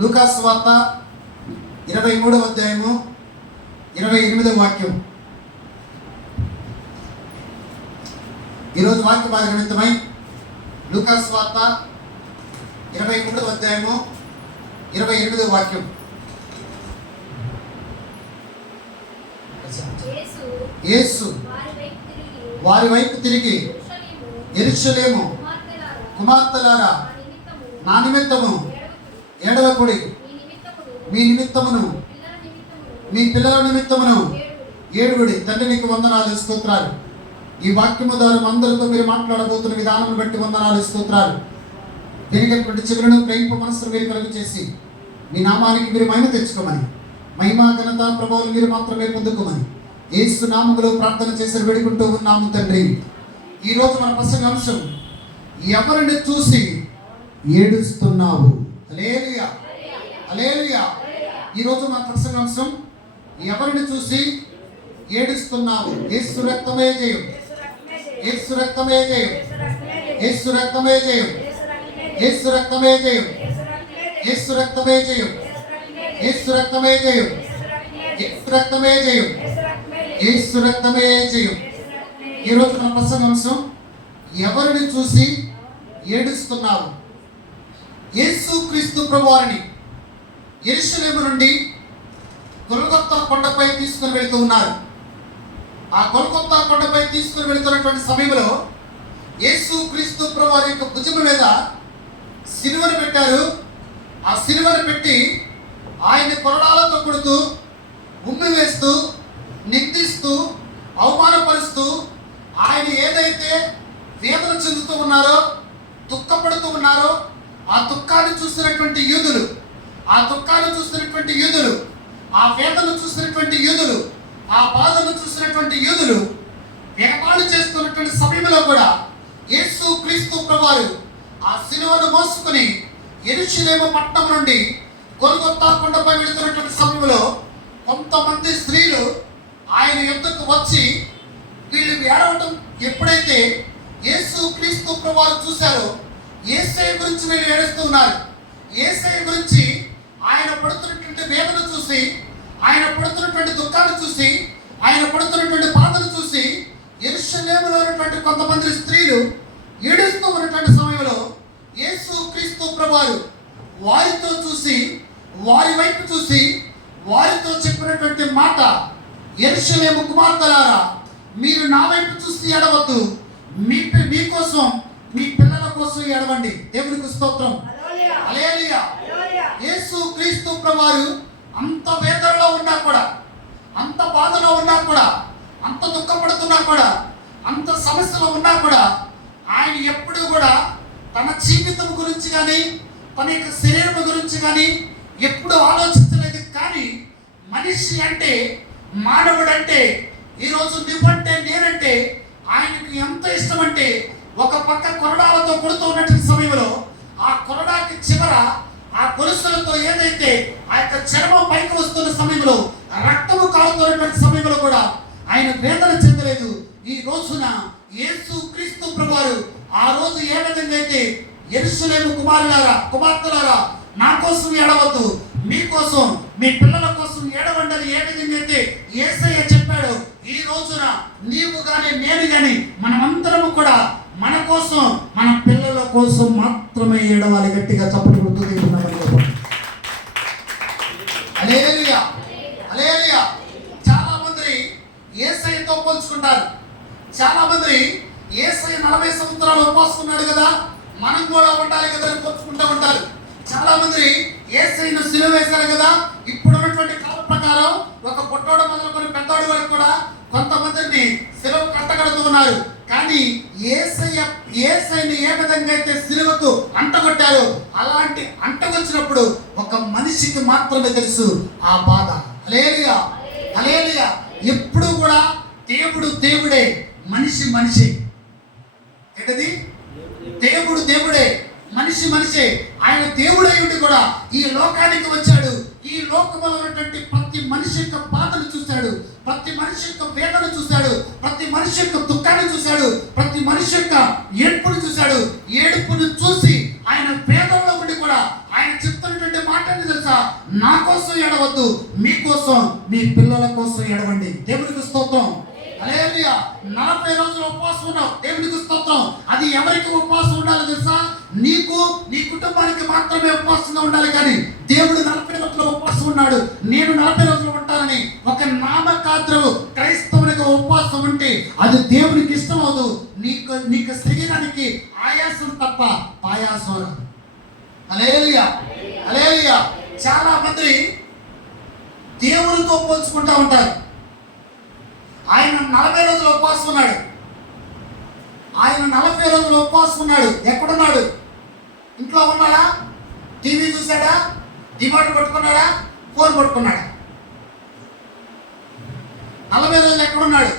లూకా సువార్త 23వ అధ్యాయము 28వ వాక్యం. ఈరోజు వాక్య భాగ నిమిత్తమై లూకా సువార్త 23వ అధ్యాయము 28వ వాక్యం. యేసు వారి వైపు తిరిగి యెరూషలేము కుమార్తెలారా, నా నిమిత్తము ఏడవకుడి, మీ నిమిత్తమును మీ పిల్లల నిమిత్తమును ఏడుగుడి. తండ్రి నీకు వందనాలు, స్తోత్రాలు. ఈ వాక్యము ద్వారా అందరితో మీరు మాట్లాడబోతున్న విధానం బట్టి వందనాలు, స్తోత్రాలు. పెరిగినటువంటి చెవులను ప్రేమ మనసును మీరు కలుగు చేసి మీ నామానికి మీరు మహిమ తెచ్చుకోమని, మహిమా ఘనత ప్రభావం మీరు మాత్రమే పొందుకోమని యేసు నామములో ప్రార్థన చేసి వేడుకుంటూ ఉన్నాము తండ్రి. ఈరోజు మన ప్రసంగాంశం, ఎవరిని చూసి ఏడుస్తున్నావు? హల్లెలూయా, హల్లెలూయా. ఈరోజు మన ప్రసంగాంశం, ఎవరిని చూసి ఏడుస్తున్నావు? యేసు రక్తమే జయం, యేసు రక్తమే జయం, యేసు రక్తమే జయం, యేసు రక్తమే జయం, యేసు రక్తమే జయం, యేసు రక్తమే జయం, యేసు రక్తమే జయం, యేసు రక్తమే జయం. ఈరోజు మన ప్రసంగాంశం, ఎవరిని చూసి ఏడుస్తున్నావు? యేసు క్రీస్తు ప్రభువారిని యెరూషలేము నుండి గొల్గొతా కొండపై తీసుకుని వెళ్తూ ఉన్నారు. ఆ గొల్గొతా కొండపై తీసుకుని వెళ్తున్నటువంటి సమయంలో యేసు క్రీస్తు ప్రభువారి యొక్క భుజము మీద సిలువను పెట్టారు. ఆ సిలువను పెట్టి ఆయన కొరడాలతో కొడుతూ, ఉమ్మి వేస్తూ, నిందిస్తూ, అవమానపరుస్తూ, ఆయన ఏదైతే వేదన చెందుతూ ఉన్నారో, దుఃఖపడుతూ ఉన్నారో, ఆ దుఃఖాన్ని చూసినటువంటి యూదులు, ఆ దుఃఖాన్ని చూసినటువంటి యూదులు, ఆ వేదన చూసినటువంటి యూదులు, ఆ బాధను చూసినటువంటి యూదులు ఎగతాళి చేస్తున్నటువంటి సమయంలో కూడా యేసు క్రీస్తు ప్రభువారు ఆ సిలువను మోసుకుని యెరూషలేము పట్టణం నుండి గొల్గొతా కొండపై వెళుతున్నటువంటి సమయంలో కొంతమంది స్త్రీలు ఆయన యొద్దకు వచ్చి, వీళ్ళు ఏడవటం ఎప్పుడైతే యేసు క్రీస్తు ప్రభువారు చూశారో, యేసయ్య గురించి వీళ్ళు ఏడుస్తూ ఉన్నారు. యేసయ్య గురించి, ఆయన పడుతున్నటువంటి వేదన చూసి, ఆయన పడుతున్నటువంటి దుఃఖాన్ని చూసి, ఆయన పడుతున్నటువంటి బాధను చూసి యెరూషలేములో ఉన్నటువంటి కొంతమంది స్త్రీలు ఏడుస్తూ ఉన్నటువంటి సమయంలో యేసు క్రీస్తు ప్రభువారు వారితో చూసి, వారి వైపు చూసి, వారితో చెప్పినటువంటి మాట, యెరూషలేము కుమార్తెలారా, మీరు నా వైపు చూసి ఏడవద్దు, మీకోసం, మీ పిల్లల కోసం ఏడవండి. దేవునికి స్తోత్రం, హల్లెలూయా. యేసు క్రీస్తు ప్రభువారు అంత వేదనలో ఉన్నా కూడా, అంత బాధలో ఉన్నా కూడా, అంత దుఃఖపడుతున్నా కూడా, అంత సమస్యలో ఉన్నా కూడా, ఆయన ఎప్పుడూ కూడా తన జీవితం గురించి కానీ, తన యొక్క శరీరం గురించి కానీ ఎప్పుడు ఆలోచించలేదు. కానీ మనిషి అంటే, మానవుడు అంటే, ఈరోజు నువ్వంటే, నేనంటే ఆయనకు ఎంత ఇష్టం అంటే, ఒక పక్క కొరడాలతో కొడుతూ ఉన్నటువంటి సమయంలో ఆ కొరడాకి చివర ఆ గొలుసులతో ఏదైతే ఆ యొక్క చర్మం పైకి వస్తున్న సమయంలో, రక్తము కాలుతున్నటువంటి సమయంలో కూడా ఆయన వేదన చెందలేదు. ఈ రోజున యేసు క్రీస్తు ప్రభువారు ఆ రోజు ఏ విధంగా అయితే యెరూషలేము కుమార్తెలారా, నా కోసం ఏడవద్దు, మీకోసం, మీ పిల్లల కోసం ఏడవండి అని ఏ విధంగా అయితే యేసయ్య చెప్పాడు, ఈ రోజున నీవు కానీ, నేను కానీ, మనమందరము కూడా మన కోసం, మన పిల్లల కోసం మాత్రమే ఏడవాలి. గట్టిగా చప్పట్లు కొడుతూ హల్లెలూయా, హల్లెలూయా. చాలా మంది యేసయ్యతో పోల్చుకుంటారు. చాలా మంది యేసయ్య 40 సంవత్సరాలు ఉపవాసుకున్నాడు కదా, మనం కూడా ఉండాలి కదా అని పోల్చుకుంటూ ఉంటారు. చాలా మంది యేసయ్యను సిలువ వేశారు కదా, ఇప్పుడు ఉన్నటువంటి కాలం ప్రకారం ఒక పొట్టోడు మొదలుకొని పెద్దోడి వరకు కూడా కొంతమందిని సిలువ కట్టగడుతూ ఉన్నారు. కానీ యేసయ్యని ఏ విధంగా అయితే సిలువకు అంటగొట్టారో, అలాంటి అంటగొచ్చినప్పుడు ఒక మనిషికి మాత్రమే తెలుసు ఆ బాధ. హల్లెలూయా, హల్లెలూయా. ఎప్పుడు కూడా దేవుడు దేవుడే, మనిషి మనిషి. ఏంటది? దేవుడు దేవుడే, మనిషి మనిషే. ఆయన దేవుడై ఉండి కూడా ఈ లోకానికి వచ్చాడు. ఈ లోకంలో ఉన్నటువంటి ప్రతి మనిషి యొక్క బాధను చూశాడు, ప్రతి మనిషి యొక్క వేదన చూశాడు, ప్రతి మనిషి యొక్క దుఃఖాన్ని చూశాడు, ప్రతి మనిషి యొక్క ఏడుపును చూశాడు. ఏడుపును చూసి ఆయన వేదనలో ఉండి కూడా ఆయన చెప్తున్నటువంటి మాట ఏంటంటే తెలుసా, నా కోసం ఏడవద్దు, మీకోసం మీ పిల్లల కోసం ఏడవండి. దేవునికి స్తోత్రం. హల్లెలూయా. 40 రోజులు ఉపవాసం ఉన్నావు, దేవునికి స్తోత్రం. అది ఎవరికి ఉపవాసం ఉండాలి తెలుసా? నీకు, నీ కుటుంబానికి మాత్రమే ఉపవాసంగా ఉండాలి. కానీ దేవుడు 40 రోజులు ఉపవాసం ఉన్నాడు, నేను 40 రోజులు ఉంటానని ఒక నామకాద్రవు క్రైస్తవునికి ఉపవాసం ఉంటే అది దేవునికి ఇష్టం అవదు. నీకు శరీరానికి ఆయాసం తప్ప పాయాసం రాదు. హల్లెలూయా, హల్లెలూయా. చాలా మంది దేవునితో పోల్చుకుంటా ఉంటారు. ఆయన 40 రోజులు ఉపవాసం ఉన్నాడు, ఆయన 40 రోజులు ఉపవాసం ఉన్నాడు. ఎక్కడున్నాడు? ఇంట్లో ఉన్నాడా? టీవీ చూసాడా? డిమాండ్ పట్టుకున్నాడా? ఫోన్ పట్టుకున్నాడా? 40 రోజులు ఎక్కడున్నాడు?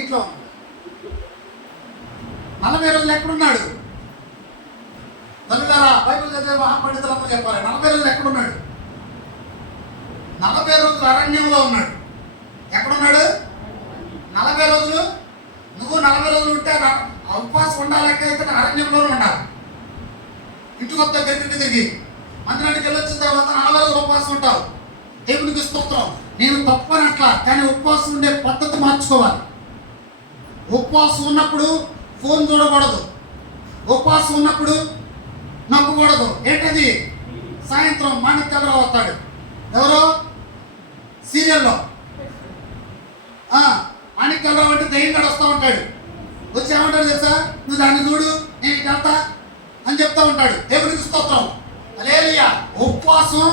ఇంట్లో. 40 రోజులు ఎక్కడున్నాడు? తల్లిదారా, బైబిల్ చదివే మహాపండితులంతా చెప్పాలి. 40 రోజులు ఎక్కడున్నాడు? 40 రోజులు అరణ్యంలో ఉన్నాడు. ఎక్కడున్నాడు? 40 రోజులు. నువ్వు 40 రోజులు ఉంటే ఉపవాసం ఉండాలైతే అరణ్యంలోనే ఉండాలి. ఇంటి కొత్త దగ్గరికి తిరిగి మందిరానికి వెళ్ళొచ్చిన తర్వాత 40 రోజులు ఉపవాసం ఉంటావు. దేవునికి స్తోత్రం. నేను తప్పనట్లా, కానీ ఉపవాసం ఉండే పద్ధతి మార్చుకోవాలి. ఉపవాసం ఉన్నప్పుడు ఫోన్ చూడకూడదు, ఉపవాసం ఉన్నప్పుడు నవ్వకూడదు. ఏంటది? సాయంత్రం మాణిక్యాలరావు వస్తాడు, ఎవరో సీరియల్లో. మాణిక్యాలరావు అంటే దయ్యం గడు వస్తూ ఉంటాడు. వచ్చి ఏమంటాడు తెలుసా? నువ్వు దాన్ని చూడు, నేను వెళ్తా అని చెప్తా ఉంటాడు. దేవునికి స్తోత్రం. హల్లెలూయా. ఉపవాసం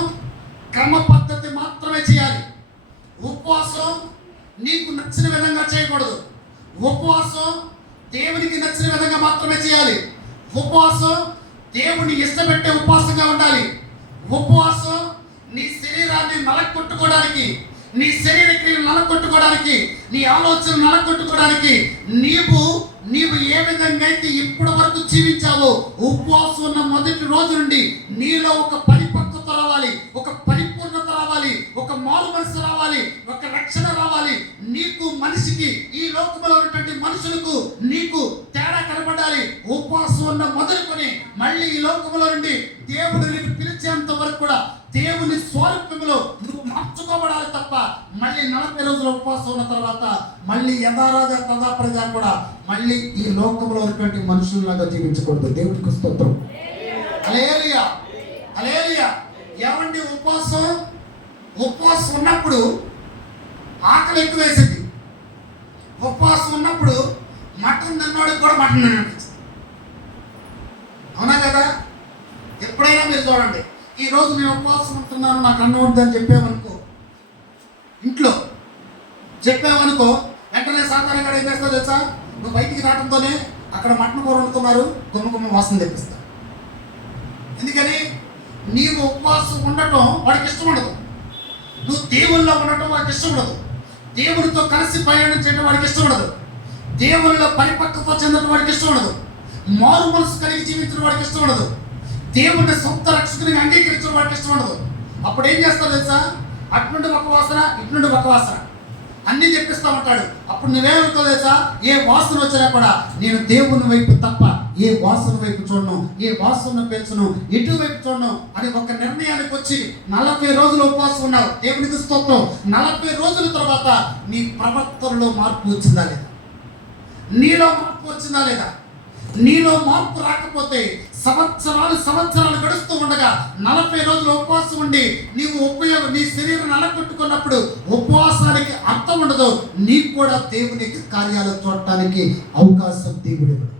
క్రమ పద్ధతి మాత్రమే చేయాలి. ఉపవాసం నీకు నచ్చిన విధంగా చేయకూడదు. ఉపవాసం దేవునికి నచ్చిన విధంగా మాత్రమే చేయాలి. ఉపవాసం దేవుని ఇష్టపెట్టే ఉపవాసంగా ఉండాలి. ఉపవాసం నీ శరీరాన్ని నలకొట్టుకోవడానికి, నీ శరీర క్రియలు నలకొట్టుకోవడానికి, నీ ఆలోచన నలకొట్టుకోవడానికి నీవు ఏ విధంగా అయితే ఇప్పటి వరకు జీవించావో, ఉపవాసం ఉన్న మొదటి రోజు నుండి నీలో ఒక పరిపక్వత రావాలి, ఒక పరిపూర్ణత రావాలి, ఒక మారు మనసు రావాలి, ఒక రక్షణ రావాలి. నీకు మనిషికి, ఈ లోకంలో ఉన్నటువంటి మనుషులకు నీకు తేడా కనబడాలి. ఉపవాసం ఉన్న మొదలుకొని మళ్ళీ ఈ లోకంలో నుండి దేవుడు నీకు పిలిచేంత వరకు కూడా దేవుని స్వరూపంలో నువ్వు మార్చుకోబడాలి తప్ప మళ్ళీ 40 రోజుల ఉపవాసం ఉన్న తర్వాత మళ్ళీ యథారాజ తదాప్రజ కూడా మళ్ళీ ఈ లోకంలో ఉన్నటువంటి మనుషుల్లాగా జీవించకూడదు. దేవునికి స్తోత్రం. హల్లెలూయా, హల్లెలూయా. ఏమండి ఉపవాసం ఉన్నప్పుడు ఆకలి ఎక్కువ వేసింది. ఉపవాసం ఉన్నప్పుడు మటన్ తిన్నవాడికి కూడా మటన్ అనిపిస్తుంది. అవునా కదా? ఎప్పుడైనా మీరు చూడండి, ఈ రోజు నేను ఉపవాసం ఉంటున్నాను, నాకు అన్నం వద్దని చెప్పామనుకో, ఇంట్లో చెప్పామనుకో, వెంటనే సాధారణంగా ఏం చేస్తా తెలుసా? నువ్వు బయటికి రావడంతోనే అక్కడ మటన్ కూర వండుతున్నారు, గుమ్మ వాసన తెప్పిస్తా. ఎందుకని? నీవు ఉపవాసం ఉండటం వాడికి ఇష్టం ఉండదు. నువ్వు దేవుల్లో ఉండటం వాడికి ఇష్టం ఉండదు. దేవునితో కలిసి ప్రయాణం చేయడం వాడికి ఇష్టం ఉండదు. దేవునిలో పరిపక్వత చెందడం వాడికి ఇష్టం ఉండదు. మారు మనసు కలిగి జీవించడం వాడికి ఇష్టం ఉండదు. దేవుని సొంత రక్షకునిగా అంగీకరించడం వాడికి ఇష్టం ఉండదు. అప్పుడు ఏం చేస్తావు తెలుసా? అటునుండి ఒక వాసన, ఇటునుండి ఒక వాసన అన్నీ చెప్పిస్తా ఉంటాడు. అప్పుడు నువ్వేమనుకో తెలుసా? ఏ వాసన వచ్చినా కూడా నేను దేవుని వైపు తప్ప ఏ వాసన వైపు చూడను, ఏ వాసన పెంచను, ఎటువైపు చూడను అని ఒక నిర్ణయానికి వచ్చి 40 రోజులు ఉపవాసం ఉన్నావు. దేవునికి స్తోత్రం. 40 రోజుల తర్వాత నీ ప్రవర్తనలో మార్పు వచ్చిందా లేదా? నీలో మార్పు వచ్చిందా లేదా? నీలో మార్పు రాకపోతే సంవత్సరాలు గడుస్తూ ఉండగా 40 రోజులు ఉపవాసం ఉండి నీ శరీరం అలగొట్టుకున్నప్పుడు ఉపవాసానికి అర్థం ఉండదు. నీకు కూడా దేవుని కార్యాలు చూడటానికి అవకాశం దేవుడు ఇవ్వడు.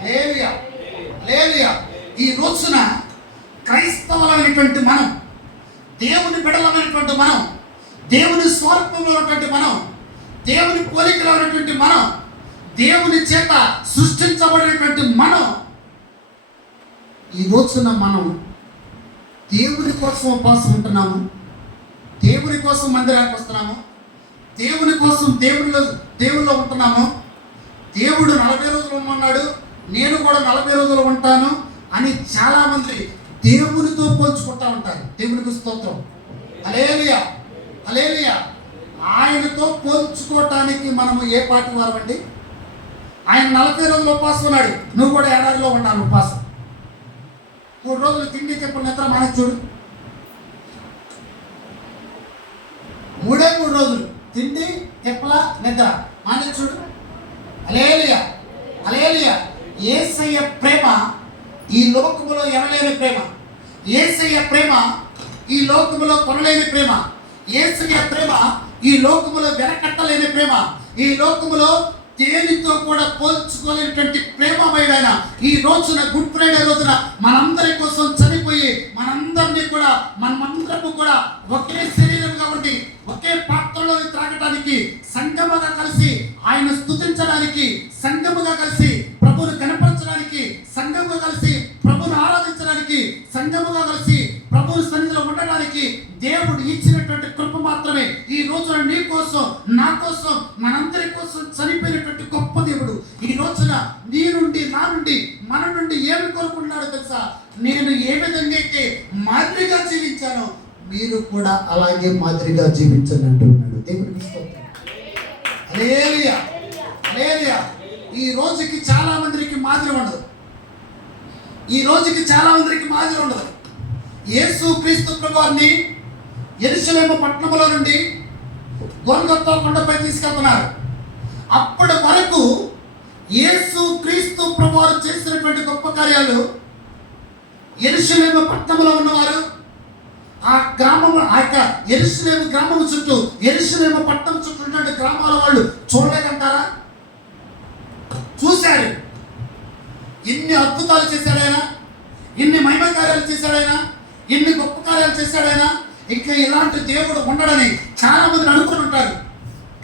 హల్లెలూయా, హల్లెలూయా. ఈ రోజున క్రైస్తవులైనటువంటి మనం, దేవుని బిడ్డలమైనటువంటి మనం, దేవుని స్వరూపంలో ఉన్నటువంటి మనం, దేవుని పోలికలో ఉన్నటువంటి మనం, దేవుని చేత సృష్టించబడినటువంటి మనం, ఈ రోజున మనం దేవుని కోసం ఉపవాసం ఉంటున్నాము, దేవుని కోసం మందిరానికి వస్తున్నాము, దేవుని కోసం దేవుల్లో ఉంటున్నాము. దేవుడు 40 రోజులు ఉన్నాడు, నేను కూడా 40 రోజులు ఉంటాను అని చాలామంది దేవునితో పోల్చుకుంటా ఉంటారు. దేవునికి స్తోత్రం. హల్లెలూయా, హల్లెలూయా. ఆయనతో పోల్చుకోవటానికి మనము ఏ పాటి వారమండి? ఆయన 40 రోజులు ఉపవాసం ఉన్నాడు, నువ్వు కూడా ఏడాదిలో ఉండాలి ఉపవాసం. 3 రోజులు తిండి చెప్పులు నిద్ర మానే చూడు. 3 రోజులు తిండి తెప్పల నిద్ర మానే చూడు. హల్లెలూయా, హల్లెలూయా. యేసయ్య ప్రేమ ఈ లోకములో ఎనలేని ప్రేమ. యేసయ్య ప్రేమ ఈ లోకములో కొనలేని ప్రేమ. యేసయ్య ప్రేమ ఈ లోకములో వెనకట్టలేని ప్రేమ. ఈ లోకములో దేనితో కూడా పోల్చుకోలేనటువంటి ప్రేమమయుడైన ఈ రోజున గుడ్ ఫ్రైడే రోజున మనందరి కోసం చనిపోయి మనమందరము కూడా ఒకే శరీరంగా ఉండి ఒకే పాత్రలోని త్రాగటానికి, సంగముగా కలిసి ఆయన స్తుతించడానికి, సంగముగా కలిసి ప్రభువును కనపరచడానికి, సంగముగా కలిసి ప్రభువును ఆరాధించడానికి, సంగముగా కలిసి ప్రభువుని సన్నిధిలో ఉండడానికి దేవుడు ఇచ్చినటువంటి కృప మాత్రమే. ఈ రోజున నీ కోసం, నా కోసం, మనందరి కోసం చనిపోయినటువంటి గొప్ప దేవుడు ఈ రోజున నీ నుండి, నా నుండి, మన నుండి ఏమి కోరుకుంటున్నాడో తెలుసా? నేను ఏ విధంగా అయితే మాదిరిగా జీవించానో మీరు కూడా అలాగే మాదిరిగా జీవించండి అంటున్నాడు. దేవుడికి స్తోత్రం. హల్లెలూయా, హల్లెలూయా. ఈ రోజుకి చాలా మందికి మాదిరి ఉండదు. ఈ రోజుకి చాలా మందికి మాదిరి ఉండదు. యేసు క్రీస్తు ప్రభువారిని యెరూషలేము పట్టణంలో నుండి గొల్గొతా కొండపై తీసుకెళ్తున్నారు. అప్పటి వరకు యేసు క్రీస్తు ప్రభువారు చేసినటువంటి గొప్ప కార్యాలు యెరూషలేము పట్టణంలో ఉన్నవారు, ఆ గ్రామం, ఆ యొక్క యెరూషలేము గ్రామం చుట్టూ, యెరూషలేము పట్టణం చుట్టూ ఉన్నటువంటి గ్రామాల వాళ్ళు చూడలేదంటారా? చూశారు. ఇన్ని అద్భుతాలు చేశాడైనా, ఇన్ని మహిమ కార్యాలు చేశాడైనా, ఇన్ని గొప్ప కార్యాలు చేశాడైనా, ఇంకా ఇలాంటి దేవుడు ఉండడని చాలా మంది అనుకుని ఉంటారు.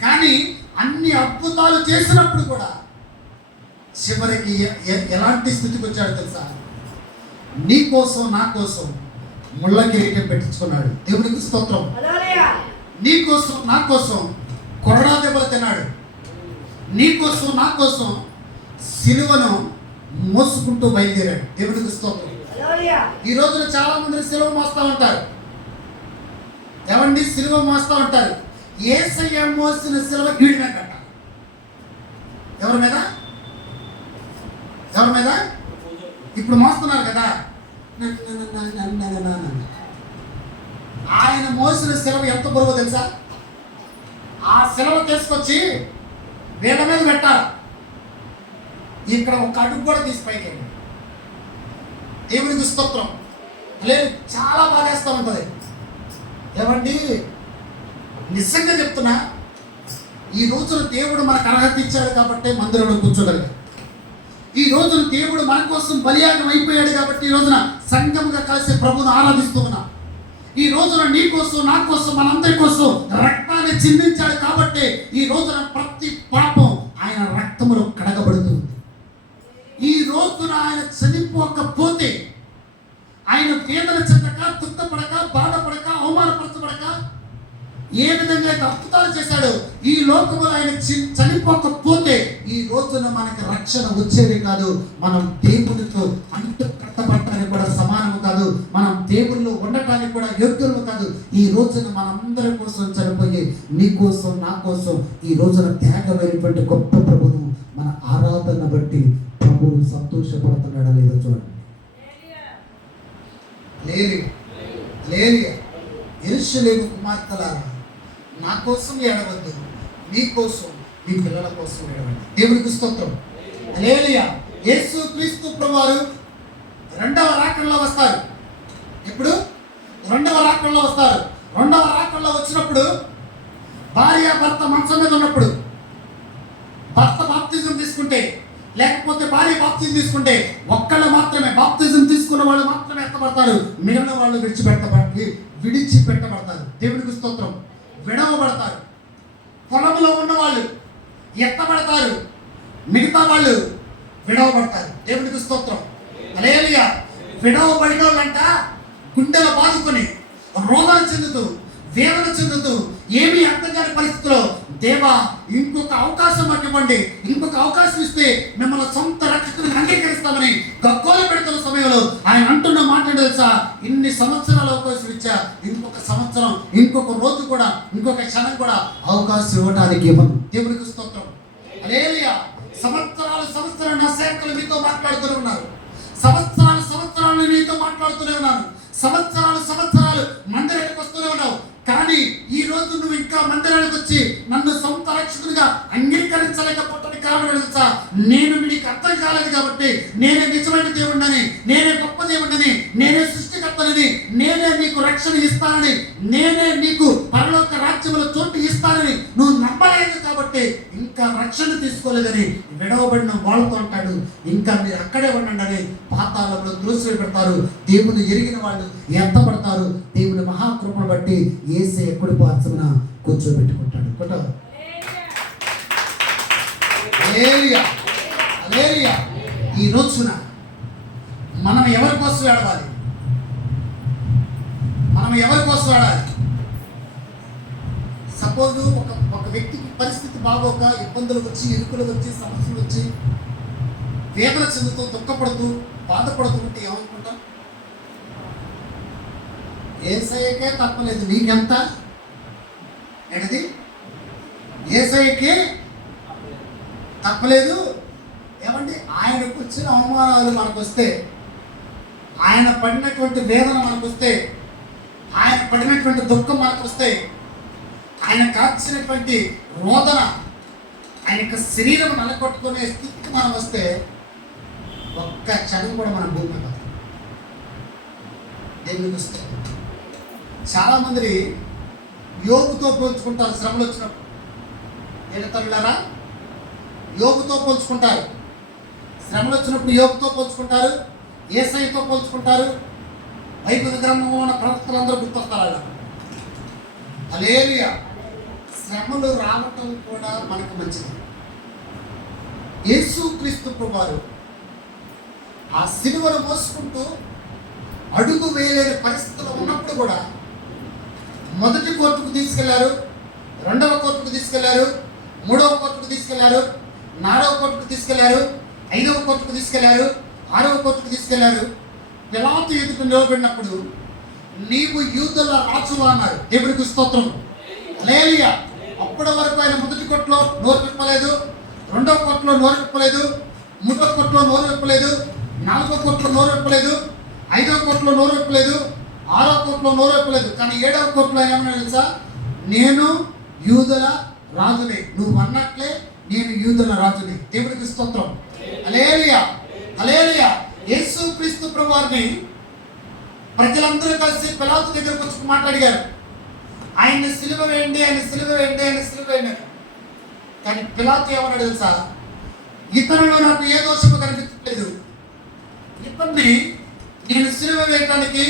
కానీ అన్ని అద్భుతాలు చేసినప్పుడు కూడా చివరికి ఎలాంటి స్థితికి వచ్చాడు తెలుసా? నీ కోసం, నా కోసం ముళ్ళ కిరీటం పెట్టించుకున్నాడు. దేవునికి స్తోత్రం. నీ కోసం, నా కోసం కొరడా దెబ్బలు తిన్నాడు. నీ కోసం, నా కోసం సిలువను మోసుకుంటూ బయలుదేరాడు. దేవునికి స్తోత్రం. ఈ రోజున చాలా మంది సిలువ మోస్తా ఉంటారు. ఏమండి? సిలువ మోస్తా ఉంటారు. యేసయ్య మోసిన సిలువ వీడి మీద పెట్టాలి. ఎవరి మీద? ఎవరి మీద? ఇప్పుడు మోస్తున్నారు కదా, ఆయన మోసిన సిలువ ఎంత బరువు తెలుసా? ఆ సిలువ తీసుకొచ్చి వీళ్ళ మీద పెట్టాలి. ఇక్కడ ఒక అడుగు కూడా తీసి పైకి. దేవునికి స్తోత్రం. లేదు, చాలా బాధేస్తూ ఉంటుంది. ఏమండి? నిజంగా చెప్తున్నా, ఈ రోజున దేవుడు మనకు అర్హత ఇచ్చాడు కాబట్టి మందిరంలో కూర్చోగలిగాడు. ఈ రోజున దేవుడు మన కోసం బలియాగం అయిపోయాడు కాబట్టి ఈ రోజున సంఘముగా కలిసి ప్రభువును ఆరాధిస్తూ ఉన్నాం. ఈ రోజున నీ కోసం, నా కోసం, మనందరి కోసం రక్తాన్ని చిందించాడు కాబట్టి ఈ రోజున ప్రతి పాపం ఆయన రక్తములో కడగబడుతుంది. ఈ రోజున ఆయన చనిపోకపోతే, ఆయన వేదన చెందక, దుఃఖపడక, బాధపడక, అవమానపరచబడక, ఏ విధంగా అయితే అద్భుతాలు చేశాడో ఈ లోకములో ఆయన చనిపోకపోతే ఈ రోజున మనకి రక్షణ వచ్చేది కాదు. మనం దేవునితో అంటు కట్టబడటానికి కూడా సమానము కాదు. మనం దేవుళ్ళు ఉండటానికి కూడా యోగ్యులు కాదు. ఈ రోజున మనందరి కోసం చనిపోయి నీ కోసం, నా కోసం ఈ రోజున త్యాగమైనటువంటి గొప్ప ప్రభువును మన ఆరాధన బట్టి ప్రభువు సంతోషపడుతున్నాడా లేదో చూడండి. యెరూషలేము కుమార్తెలారా, నా కోసం ఏడవద్దు, మీ కోసం, మీ పిల్లల కోసం ఏడవండి. దేవునికి స్తోత్రం. హల్లెలూయా. యేసు క్రీస్తు ప్రభువారు రెండవ రాకడలో వస్తారు. ఇప్పుడు రెండవ రాకడలో వస్తారు. రెండవ రాకడలో వచ్చినప్పుడు భార్య భర్త మంచం మీద ఉన్నప్పుడు, భర్త బాప్తిజం తీసుకుంటే, లేకపోతే భార్య బాప్తిజం తీసుకుంటే ఒక్కళ్ళు మాత్రమే, బాప్తిజం తీసుకున్న వాళ్ళు మాత్రమే ఎత్తబడతారు. మిగిలిన వాళ్ళు విడిచిపెట్టబడతారు. దేవునికి స్తోత్రం. విడవబడతారు. పొలంలో ఉన్న వాళ్ళు ఎత్తబడతారు, మిగతా వాళ్ళు విడవబడతారు. దేవునికి స్తోత్రం. హల్లెలూయా. విడవబడిన వాళ్ళంట గుండెలు బాదుకొని, రోగాలు చెందుతూ, వేదన చెందుతూ, ఏమీ అర్థం కాని పరిస్థితిలో, దేవా ఇంకొక అవకాశం మాకు ఇవ్వండి, ఇంకొక అవకాశం ఇస్తే మిమ్మల్ని సొంత రక్షకుని అంగీకరిస్తామని గగ్గోలు పెడుతున్న సమయంలో ఆయన అంటున్న మాట తెలుసా? ఇన్ని సంవత్సరాల అవకాశం ఇచ్చా, ఇంకొక సంవత్సరం, ఇంకొక రోజు కూడా, ఇంకొక క్షణం కూడా అవకాశం ఇవ్వడానికి ఇవ్వను. దేవునికి స్తోత్రం. హల్లెలూయా. సంవత్సరాలు నా సేవకులు మీతో మాట్లాడుతూ ఉన్నారు. సంవత్సరాలు నీతో మాట్లాడుతూ గురించి నన్ను సొంత రక్షకుడిగా అంగీకరించలేకపోవటానికి కారణం తెలుసా? నేను నీకు అర్థం కాలేదు కాబట్టి, నేనే నిజమైన దేవుడిని, నేనే గొప్ప దేవుడిని, నేనే సృష్టికర్తని, నేనే నీకు రక్షణ ఇస్తానని, నేనే నీకు పరలోక రాజ్యంలో చోటు ఇస్తానని నువ్వు నమ్మలేదు కాబట్టి ఇంకా రక్షణ తీసుకోలేదని విడవబడిన వాళ్ళతో అంటాడు. ఇంకా మీరు అక్కడే ఉండండి అని పాతాళంలో త్రోసివేయ పెడతారు. దేవుని ఎరిగిన వాళ్ళు ఎత్తపడతారు. దేవుని మహాకృపను బట్టి యేసయ్య కుడి పార్శ్వన కూర్చోబెట్టుకుంటాడు. ఈ రోజున మనం ఎవరి కోసం ఏడవాలి? మనం ఎవరి కోసం ఏడాలి? సపోజ్ ఒక వ్యక్తికి పరిస్థితి బాగోక, ఇబ్బందులు వచ్చి, ఇరుకులు వచ్చి, సమస్యలు వచ్చి, వేదన చెందుతూ, దుఃఖపడుతూ, బాధపడుతూ ఉంటే ఏమనుకుంటాం? యేసయ్యకే తప్పలేదు, నీకెంత? ఏంటది? యేసయ్యకే తప్పలేదు. ఏమండి, ఆయనకు వచ్చిన అవమానాలు మనకు వస్తే, ఆయన పడినటువంటి వేదన మనకు వస్తే, ఆయన పడినటువంటి దుఃఖం మనకు వస్తే, ఆయన కాల్చినటువంటి రోదన, ఆయన యొక్క శరీరం నలగొట్టుకునే స్థితికి మనం వస్తే ఒక్క క్షణం కూడా మనం భూమి కాదు. దేవునికి వస్తే చాలామంది యోగుతో పోల్చుకుంటారు శ్రమలు వచ్చినప్పుడు. ఏడతరులారా, యోగుతో పోల్చుకుంటారు. శ్రమలు వచ్చినప్పుడు యోగుతో పోల్చుకుంటారు, యేసయ్యతో పోల్చుకుంటారు. బైబిల్ గ్రంథంలో ఉన్న ప్రవక్తలందరూ గుర్తొస్తారు అలా. హల్లెలూయా. శ్రమలు రావటం కూడా మనకు మంచిది. యేసుక్రీస్తు ప్రభువారు ఆ సిలువను మోసుకుంటూ అడుగు వేయలేని పరిస్థితుల్లో ఉన్నప్పుడు కూడా మొదటి కోర్టుకు తీసుకెళ్లారు, రెండవ కోర్టుకు తీసుకెళ్లారు, మూడవ కోర్టుకు తీసుకెళ్లారు, నాలుగవ కోర్టుకు తీసుకెళ్లారు, ఐదవ కోర్టుకు తీసుకెళ్లారు, ఆరవ కోర్టుకు తీసుకెళ్లారు. పిలాతు ఎదుట నిలబడినప్పుడు నీవు యూదుల రాజువా అన్నారు. దేవుడికి స్తోత్రం. హల్లెలూయా. అప్పటి వరకు ఆయన మొదటి కోర్టులో నోరు విప్పలేదు, రెండవ కోర్టులో నోరు విప్పలేదు, మూడవ కోర్టులో నోరు విప్పలేదు, నాలుగో కోర్టులో నోరు విప్పలేదు, ఐదవ కోర్టులో నోరు విప్పలేదు, ఆరో కోర్టులో నోరు విప్పలేదు. కానీ ఏడవ కోర్టులో ఏమన్నా తెలుసా? నేను యూదుల రాజుని, నువ్వు అన్నట్లే నేను యూదుల రాజుని. దేవుడికి స్తోత్రం. హల్లెలూయా. హల్లెలూయా. యేసుక్రీస్తు ప్రభువారిని ప్రజలందరూ కలిసి పిలాతు దగ్గరకు వచ్చి మాట్లాడిగారు. ఆయన్ని సిలువ వేయండి, ఆయన సిలువ వేయండి, ఆయన సిలువ వేయండి. కానీ పిలాతు ఏమన్నాడు తెలుసా? ఇతరులో నాకు ఏ దోషము కనిపించలేదు, ఇతన్ని నేను సిలువ వేయడానికి,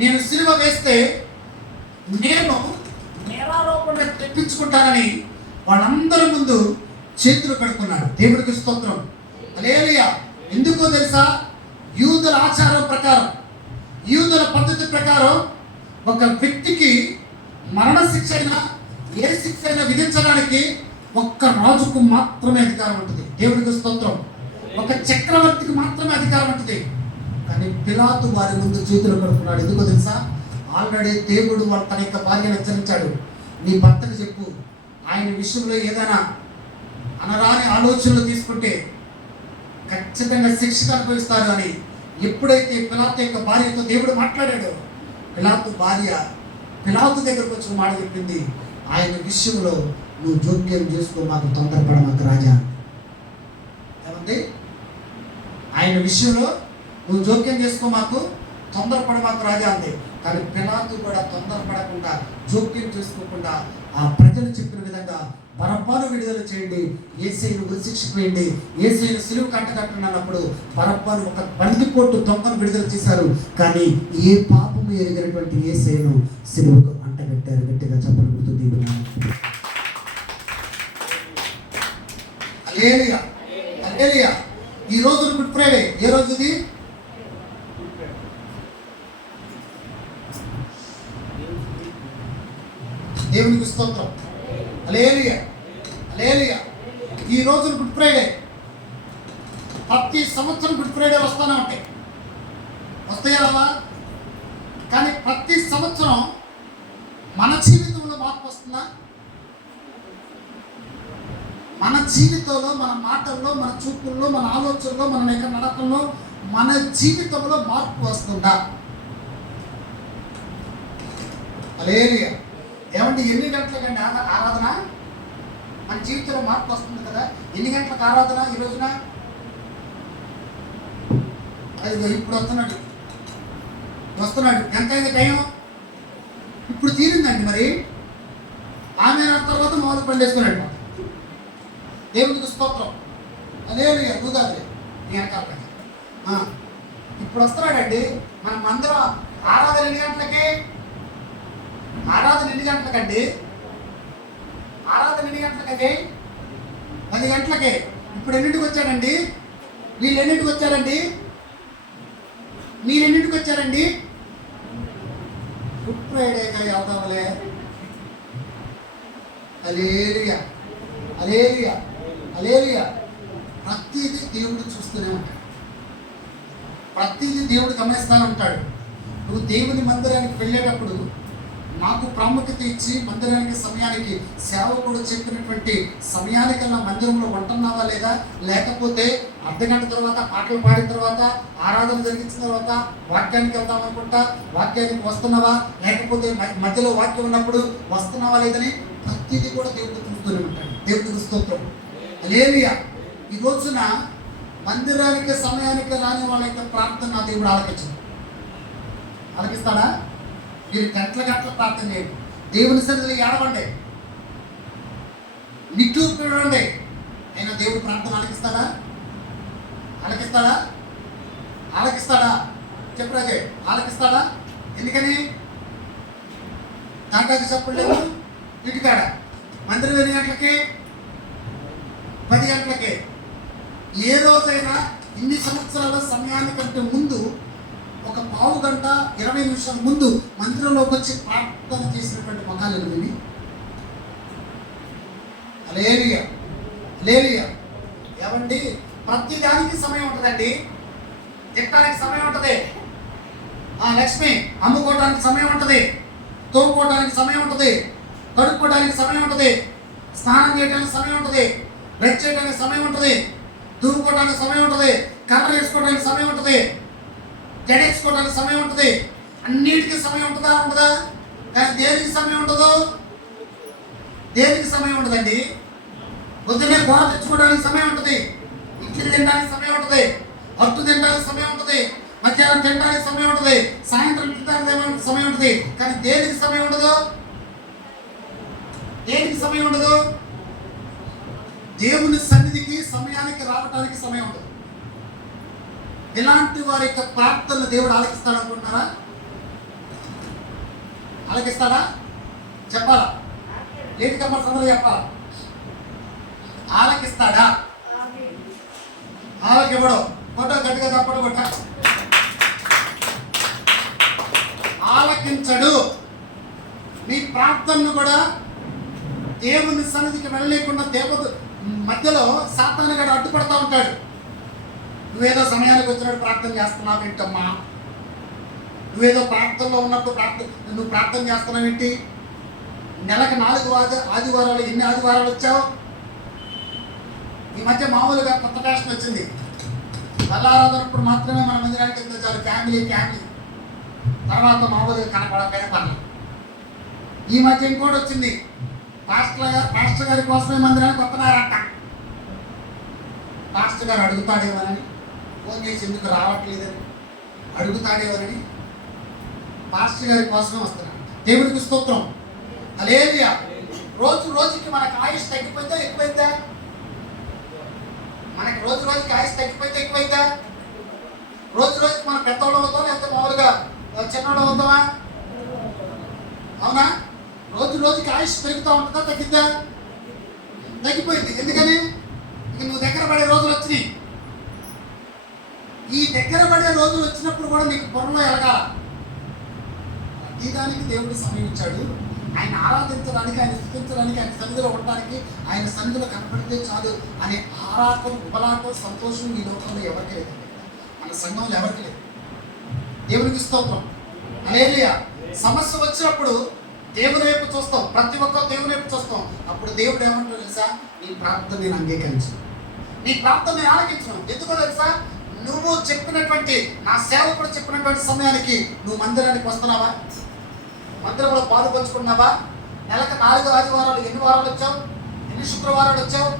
నేను సిలువ వేస్తే నేను నేరారోపణ తెప్పించుకుంటానని వాళ్ళందరి ముందు చేతులు కడుక్కున్నాడు. దేవుడికి స్తోత్రం. హల్లెలూయా. ఎందుకో తెలుసా? యూదుల ఆచారం ప్రకారం, యూదుల పద్ధతి ప్రకారం ఒక వ్యక్తికి మరణ శిక్ష అయినా ఏ శిక్ష అయినా విధించడానికి ఒక్క రాజుకు మాత్రమే అధికారం ఉంటుంది. దేవుడికి స్తోత్రం. ఒక చక్రవర్తికి మాత్రమే అధికారం ఉంటుంది. కానీ పిలాతు వారి ముందు చేతులు కడుక్కున్నాడు. ఎందుకో తెలుసా? ఆల్రెడీ దేవుడు తన యొక్క భార్యను హెచ్చరించాడు. నీ భర్తకు చెప్పు, ఆయన విషయంలో ఏదైనా అనరాని ఆలోచనలు తీసుకుంటే ఖచ్చితంగా శిక్ష అనుభవిస్తారు అని. ఎప్పుడైతే పిలాతు యొక్క భార్యతో దేవుడు మాట్లాడాడో, పిలాతు భార్య పిలాతు దగ్గరకు వచ్చిన మాట చెప్పింది, ఆయన విషయంలో నువ్వు జోక్యం చేసుకో, మాకు తొందరపడమాకు రాజా. ఏమంది? ఆయన విషయంలో నువ్వు జోక్యం చేసుకో, మాకు తొందరపడమాకు రాజా అంది. కానీ పిలాతు కూడా తొందరపడకుండా, జోక్యం చేసుకోకుండా ఆ ప్రజలు చెప్పిన విధంగా బరబ్బను విడుదల చేయండి, యేసయ్యను ఉరిశిక్షకు వేయండి, యేసయ్యను సిలువ కట్టకట్టండి అన్నప్పుడు బరబ్బను ఒక బందిపోటు దొంగను విడుదల చేశారు. కానీ ఏ పాపము ఎరిగినటువంటి యేసయ్యను సిలువకు అంటగట్టారు. గట్టిగా చెప్పలు గుర్తుంది. హల్లెలూయా. హల్లెలూయా. ఈ రోజు గుడ్ ఫ్రైడే. ఏ రోజు ఇది? దేవునికి స్తోత్రం. హల్లెలూయా. హల్లెలూయా. ఈ రోజు గుడ్ ఫ్రైడే. ప్రతి సంవత్సరం గుడ్ ఫ్రైడే వస్తూనే ఉంటాయి. వస్తాయా? కానీ ప్రతి సంవత్సరం మన జీవితంలో మార్పు వస్తుందా? మన జీవితంలో, మన మాటల్లో, మన చూపుల్లో, మన ఆలోచనలో, మన నడకల్లో, మన జీవితంలో మార్పు వస్తుందా? హల్లెలూయా. ఏమంటే ఎన్ని గంటలకండి ఆరాధన? మన జీవితంలో మార్పు వస్తుంది కదా. ఎన్ని గంటలకు ఆరాధన ఈ రోజున? అది ఇప్పుడు వస్తున్నాడు. ఎంత అయింది టైం? ఇప్పుడు తీరిందండి. మరి ఆమె తర్వాత మొదలు పండేసుకున్నాడు. దేవునికి స్తోత్రం. లేదు నువ్వు కాదు నేను కాబట్టి ఇప్పుడు వస్తున్నాడండి. మనం అందరం ఆరాధన ఎన్ని గంటలకి? ఆరాధన ఎన్ని గంటలకండి? ఆరాధన ఎన్ని గంటలకండి? 10 గంటలకే. ఇప్పుడు ఎన్నింటికి వచ్చాడండి? వీళ్ళు ఎన్నింటికి వచ్చారండి? మీరు ఎన్నింటికి వచ్చారండి? గుడ్ ఫ్రైడేగా అవుతాంలే. హల్లెలూయా, హల్లెలూయా, హల్లెలూయా. ప్రతిదీ దేవుడు చూస్తూనే ఉంటాడు. ప్రతిదీ దేవుడు గమనిస్తూనే ఉంటాడు. నువ్వు దేవుని మందిరానికి వెళ్ళేటప్పుడు నాకు ప్రాముఖ్యత ఇచ్చి మందిరానికి సమయానికి సేవకుడు చెప్పినటువంటి సమయానికల్లా మందిరంలో ఉంటున్నావా లేదా? లేకపోతే అర్ధగంట తర్వాత పాటలు పాడిన తర్వాత ఆరాధన జరిగించిన తర్వాత వాక్యానికి వెళ్దాం అనుకుంటా వాక్యానికి వస్తున్నావా? లేకపోతే మధ్యలో వాక్యం ఉన్నప్పుడు వస్తున్నావా లేదని ప్రతిదీ కూడా దేవుడు చూస్తూనే ఉంటాడు. దేవుడికి స్తోత్రం. హల్లెలూయా. ఈ రోజున మందిరానికి సమయానికి రాని వాళ్ళ యొక్క ప్రార్థన దేవుడు ఆలకిస్తాడా? మీరు గంటల ప్రార్థన చేయండి. దేవుని సన్నిధిలో ఏడవండి, నిట్టూర్పు చూడండి. అయినా దేవుడు ప్రార్థన ఆలకిస్తాడా? ఆలకిస్తాడా? ఆలకిస్తాడా? చెప్పరాజే, ఆలకిస్తాడా? ఎందుకని? దాంట్లోకి చెప్పలేదు. ఇటుకాడ మందిరం ఎన్ని గంటలకి? 10 గంటలకి. ఏ రోజైనా ఇన్ని సంవత్సరాల సమయానికంటే ముందు ఒక పావు గంట 20 నిమిషాల ముందు మందిరంలోకి వచ్చి ప్రార్థన చేసినటువంటి మొఖాలు విని హల్లెలూయా, హల్లెలూయా. ఏమండి, ప్రతి దానికి సమయం ఉంటుందండి. తిట్టడానికి సమయం ఉంటుంది, లక్ష్మి అమ్ముకోవడానికి సమయం ఉంటుంది, తోముకోవడానికి సమయం ఉంటుంది, కడుక్కోవడానికి సమయం ఉంటుంది, స్నానం చేయడానికి సమయం ఉంటుంది, బ్రష్ చేయడానికి సమయం ఉంటుంది, దూరుకోవడానికి సమయం ఉంటుంది, కర్ర వేసుకోవడానికి సమయం ఉంటుంది, జడేసుకోవడానికి సమయం ఉంటుంది. అన్నిటికీ సమయం ఉంటుందా? కానీ దేనికి సమయం ఉండదు? దేనికి సమయం ఉండదండి? పొద్దున్నే కూర తెచ్చుకోవడానికి సమయం ఉంటుంది, ఇడ్లీ తినడానికి సమయం ఉంటుంది, అట్టు తినడానికి సమయం ఉంటుంది, మధ్యాహ్నం తినడానికి సమయం ఉంటుంది, సాయంత్రం తినడానికి సమయం ఉంటుంది. కానీ దేనికి సమయం ఉండదు? దేనికి సమయం ఉండదు? దేవుని సన్నిధికి సమయానికి రావడానికి సమయం ఉండదు. ఇలాంటి వారి యొక్క ప్రార్థనలు దేవుడు ఆలకిస్తాడు అనుకుంటున్నారా? ఆలకిస్తాడా? చెప్పాలా? లేట్ కమ్మర్స్ అందరూ చెప్పాలా? ఆలకిస్తాడా? ఆలకివ్వడు. కొట్ట గట్టిగా తప్పడు. కొట్ట ఆలకించడు. మీ ప్రార్థనను కూడా దేవుని సన్నిధికి వెళ్ళలేకుండా దేవుడు మధ్యలో సాతాను గడు అడ్డుపడతా ఉంటాడు. నువ్వేదో సమయానికి వచ్చినప్పుడు ప్రార్థన చేస్తున్నావు ఏంటమ్మా? నువ్వేదో ప్రార్థనలో ఉన్నప్పుడు నువ్వు ప్రార్థన చేస్తున్నావు ఏంటి? నెలకు 4 ఆదివారాలు ఎన్ని ఆదివారాలు వచ్చావు? ఈ మధ్య మామూలుగా కొత్త ఫ్యాషన్ వచ్చింది. తెల్లారాధనప్పుడు మాత్రమే మన మందిరానికి వెళ్తే చాలు, ఫ్యామిలీ తర్వాత మామూలుగా కనపడకపోయినా పర్లేదు. ఈ మధ్య ఇంకోటి వచ్చింది, పాస్టర్ గారి కోసమే మందిరానికి వస్తున్నారంట. పాస్టర్ గారు అడుగుతాడేమోనని ఫోన్ చేసి ఎందుకు రావట్లేదని అడుగుతాడేమోనని పాస్టర్ గారి కోసమే వస్తున్నాడు. దేవునికి స్తోత్రం. హల్లెలూయా. రోజుకి మనకు ఆయుష్ తగ్గిపోతే ఎక్కువైతే? మనకి రోజుకి ఆయుష్ తగ్గిపోతే ఎక్కువైతే? రోజుకి మనం పెద్దవాళ్ళు అవుతాం, లేకపోతే మామూలుగా చిన్నవాళ్ళు అవుతామా? అవునా? రోజుకి ఆయుష్ పెరుగుతూ ఉంటుందా, తగ్గిద్దా? తగ్గిపోయింది. ఎందుకని? ఇక నువ్వు దగ్గర పడే రోజులు వచ్చినాయి. ఈ దగ్గర పడే రోజులు వచ్చినప్పుడు కూడా నీకు పొరలో ఎలగాల. ప్రతిదానికి దేవుడు సమయం ఇచ్చాడు. ఆయన ఆరాధించడానికి, ఆయన స్థుతించడానికి, ఆయన సన్నిధిలో ఉండడానికి, ఆయన సన్నిధిలో కనపడితే చాలు అనే ఉపలాకం సంతోషం ఈ లోకంలో ఎవరికి లేదు. మన సంఘంలో ఎవరికి లేదు. దేవునికి స్తోత్రం. హల్లెలూయా. సమస్య వచ్చినప్పుడు దేవుని వైపు చూస్తాం, ప్రతి ఒక్కరు దేవుని వైపు చూస్తాం. అప్పుడు దేవుడు ఏమంటాడు తెలుసా? నీ ప్రార్థన నేను అంగీకరించను, నీ ప్రార్థన నేను ఆలకించను. ఎందుకో తెలుసా? నువ్వు చెప్పినటువంటి, నా సేవకుడు చెప్పినటువంటి సమయానికి నువ్వు మందిరానికి వస్తున్నావా? మందిరంలో పాలు పంచుకున్నావా? నెలకు 4 ఆదివారాలు ఎన్ని వారాలు వచ్చావు, ఎన్ని శుక్రవారాలు వచ్చావు,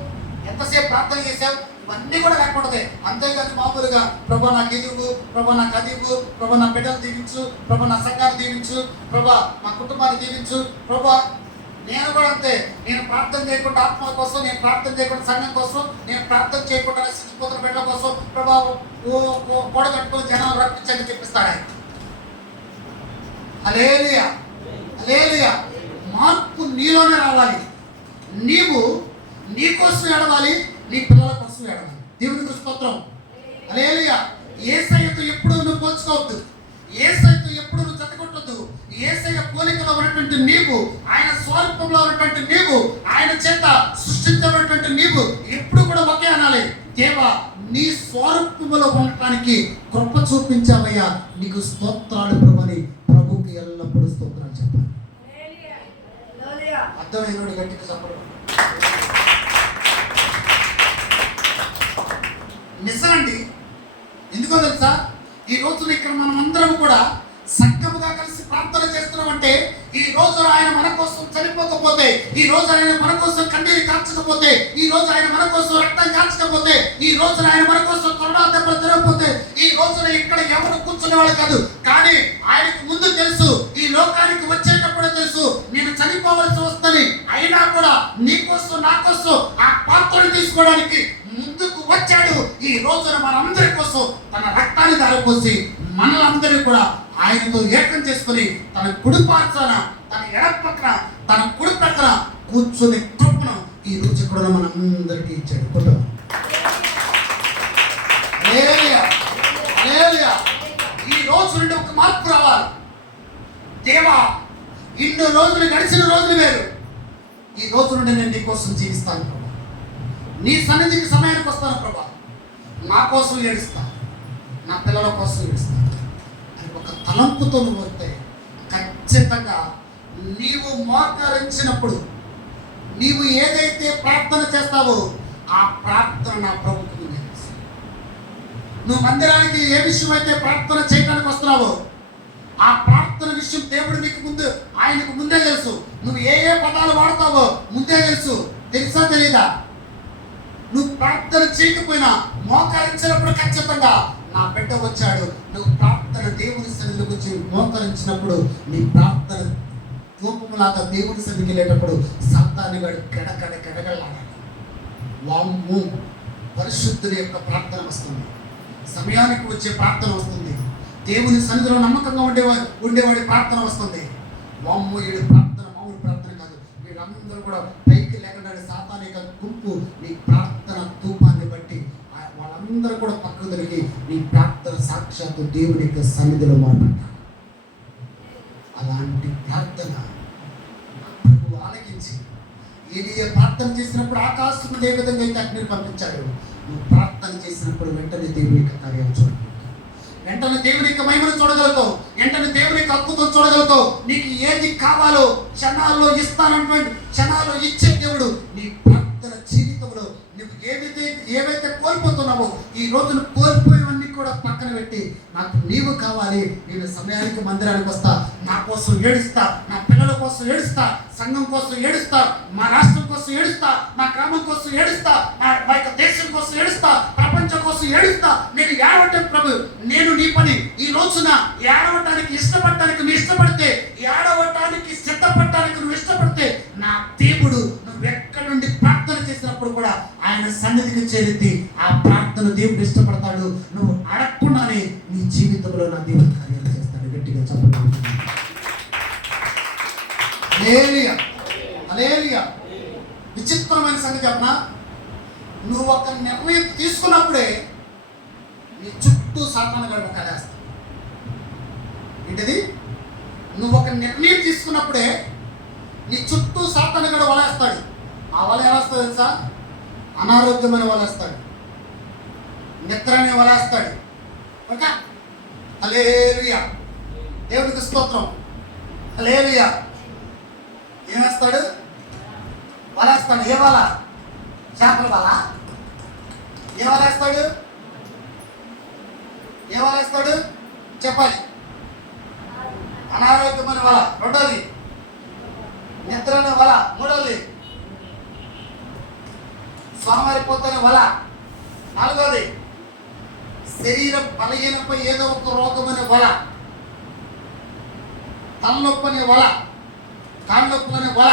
ఎంతసేపు ప్రార్థన చేశావు, ఇవన్నీ కూడా లేకపోతే. అంతేగాని మామూలుగా ప్రభా నాకు ఇదివు, ప్రభా నాకు అది ఇవ్వు, ప్రభా నా బిడ్డలు దీవించు, ప్రభా నా సంఘాన్ని దీవించు, ప్రభా మా కుటుంబాన్ని దీవించు, ప్రభా నేను కూడా అంతే. నేను ప్రార్థన చేయకుండా ఆత్మ కోసం, నేను ప్రార్థన చేయకుండా సంఘం కోసం, నేను ప్రార్థన చేయకుండా శిక్షిపోతున్న బిడ్డల కోసం ప్రభా గోడ కట్టుకుని జనాలు రప్పించని చెప్పిస్తాడు ఆయన. హల్లెలూయా, హల్లెలూయా. మార్పు నీలోనే రావాలి. నీవు నీ కోసం ఏడవాలి, నీ పిల్లల కోసం ఏడవాలి. దేవునికి స్తోత్రం. హల్లెలూయా. యేసయ్యతో ఎప్పుడు నువ్వు పోల్చుకోవద్దు, యేసయ్యతో ఎప్పుడు నువ్వు జతకొట్టొద్దు. యేసయ్య పోలికలో ఉన్నటువంటి నీవు, ఆయన స్వరూపంలో ఉన్నటువంటి నీవు, ఆయన చేత సృష్టించబడినటువంటి నీవు ఎప్పుడు కూడా ఒకే అనాలి. దేవా నీ స్వరూపంలో ఉండటానికి కృప చూపించావయ్యా, నీకు స్తోత్రాలు ప్రభుని ప్రభుకి ఎల్లప్పుడూ స్తోత్రాలు చెప్పాలి. అర్థమైన గట్టిగా చెప్పడం నిజమండి. ఎందుకో తెలుసా, ఈ రోజున ఇక్కడ మనం అందరం కూడా సంఘముగా కలిసి ప్రార్థన చేస్తున్నామంటే, ఈ రోజు ఆయన మన కోసం చనిపోకపోతే, ఈ రోజు ఆయన మన కోసం కన్నీరు కార్చకపోతే, ఈ రోజు ఆయన మన కోసం రక్తం కార్చకపోతే, ఈ రోజున ఆయన మన కోసం కరుణా దెబ్బలు తిరగకపోతే, ఈ రోజున ఇక్కడ ఎవరు కూర్చునేవాళ్ళు కాదు. కానీ ఆయనకు ముందు తెలుసు, ఈ లోకానికి వచ్చేటప్పుడే తెలుసు నేను చనిపోవలసి వస్తుంది. అయినా కూడా నీ కోసం నా కోసం ఆ పాత్రను తీసుకోవడానికి ముందుకు వచ్చాడు. ఈ రోజున మనందరి కోసం తన రక్తాన్ని ధారపోసి మనలందరూ కూడా ఆయనతో ఏకం చేసుకుని తన కుడి పార్శ్వన, తన ఎడమ పక్కన, తన కుడి పక్కన కూర్చుని కృపను ఈ రోజు కూడా మనందరికీ ఇచ్చాడు. కుటుంబం ఈ రోజు నుండి ఒక మార్పు రావాలి. దేవా ఇన్ని రోజులు గడిచిన రోజులు వేరు, ఈ రోజు నుండి నేను నీ కోసం జీవిస్తాను ప్రభా, నీ సన్నిధికి సమయానికి వస్తాను ప్రభా, నా కోసం ఏడుస్తాను, నా పిల్లల కోసం ఏడుస్తాను అని ఒక తలంపుతో నువ్వు వస్తే ఖచ్చితంగా నీవు మోకరించినప్పుడు, నీవు ఏదైతే ప్రార్థన చేస్తావో ఆ ప్రార్థన నా ప్రభుకు నువ్వు తెలుసు. నువ్వు మందిరానికి ఏ విషయం అయితే ప్రార్థన చేయడానికి వస్తున్నావో ఆ ప్రార్థన విషయం దేవుడు నీకు ముందు, ఆయనకు ముందే తెలుసు. నువ్వు ఏ ఏ పదాలు వాడతావో ముందే తెలుసు. తెలుసా తెలీదా? నువ్వు ప్రార్థన చేయకపోయినా మోకరించినప్పుడు ఖచ్చితంగా నా బిడ్డ వచ్చాడు. నువ్వు ప్రార్థన దేవుని సన్నిధిలోకి వచ్చి మోకరించినప్పుడు నీ ప్రార్థన ధూపంలాగా దేవుని సన్నిధికి వెళ్ళేటప్పుడు సాతాను గాడు గడగడగడగలాడాలి. వామ్ము పరిశుద్ధుని యొక్క ప్రార్థన వస్తుంది, సమయానికి వచ్చే ప్రార్థన వస్తుంది, దేవుని సన్నిధిలో నమ్మకంగా ఉండేవాడి ప్రార్థన వస్తుంది. వామ్ము వీడి ప్రార్థన మామూలు ప్రార్థన కాదు. వీళ్ళందరూ కూడా పైకి లేకుండా సాతాను యొక్క గుంపు నీ ప్రార్థన ధూపాన్ని బట్టి వాళ్ళందరూ కూడా పక్కకు తిరిగి నీ ప్రార్థన సాక్షాత్తు దేవుని యొక్క సన్నిధిలో మాట్లాడతారు. అలాంటి ప్రార్థన ప్రభువు ఆలకించి ఏలియా ప్రార్థన చేసినప్పుడు ఆకాశం ఏ విధంగా అయితే అగ్నిని పంపించాడు, నువ్వు ప్రార్థన చేసినప్పుడు వెంటనే దేవుని యొక్క కార్యం చూడగలుగుతావు, వెంటనే దేవుని యొక్క మహిమను చూడగలుగుతావు, వెంటనే దేవుని యొక్క అద్భుతం చూడగలుగుతావు. నీకు ఏది కావాలో క్షణాల్లో ఇస్తానటువంటి, క్షణాల్లో ఇచ్చే దేవుడు. నీ ప్రార్థన జీవితంలో నువ్వు ఏవైతే కోల్పోతున్నావో ఈ రోజును కోల్పోయేవన్నీ కూడా పక్కన పెట్టి నాకు నీవు కావాలి, నేను సమయానికి మందిరానికి వస్తా, నా కోసం ఏడుస్తా, నా పిల్లల కోసం ఏడుస్తా, సంఘం కోసం ఏడుస్తా, మా రాష్ట్రం కోసం ఏడుస్తా, నా గ్రామం కోసం ఏడుస్తా, మా యొక్క దేశం కోసం ఏడుస్తా, ప్రపంచం కోసం ఏడుస్తా. నేను ఏడవటం ప్రభు, నేను నీ పని. ఈ రోజున ఏడవటానికి ఇష్టపడటానికి నువ్వు ఇష్టపడితే, ఏడవటానికి సిద్ధపడటానికి నువ్వు ఇష్టపడితే, నా దేవుడు నువ్వు ఎక్కడి నుండి ప్రార్థన చేసినప్పుడు కూడా ఆయన సన్నిధికి చేరింది. ఆ ప్రార్థన దేవుడు ఇష్టపడతాడు. నువ్వు అడగకుండానే నీ జీవితంలో నా దేవుడు కార్యాలు చేస్తాడు. గట్టిగా చెప్పండి. హల్లెలూయా, హల్లెలూయా. విచిత్రమైన సంగతి చెప్పనా, నువ్వు ఒక నిర్ణయం తీసుకున్నప్పుడే నీ చుట్టూ సాతాను గాడు కలేస్తాడు. ఏంటిది? నువ్వు ఒక నిర్ణయం తీసుకున్నప్పుడే నీ చుట్టూ సాతాను గాడు వలేస్తాడు. ఆ వల ఎలా వస్తుంది తెలుసా? అనారోగ్యమైన వలేస్తాడు, నిద్ర అనే వలేస్తాడు. ఓకే, హల్లెలూయా, దేవుడికి స్తోత్రం. హల్లెలూయా. ఏమేస్తాడు? వలేస్తాడు. ఏ వల? చేపల వల. ఏ వలేస్తాడు? ఏ వలేస్తాడు చెప్పాలి. అనారోగ్యమైన వల. రెండోది నిద్ర అనే వల. మూడవది సోమవారిపోతేనే వల. నాలుగవది శరీరం బలహీనపై ఏదో ఒక రోగం అనే వల. తలనొప్పి అనే వల, కాళ్ళ నొప్పులు అనే వల,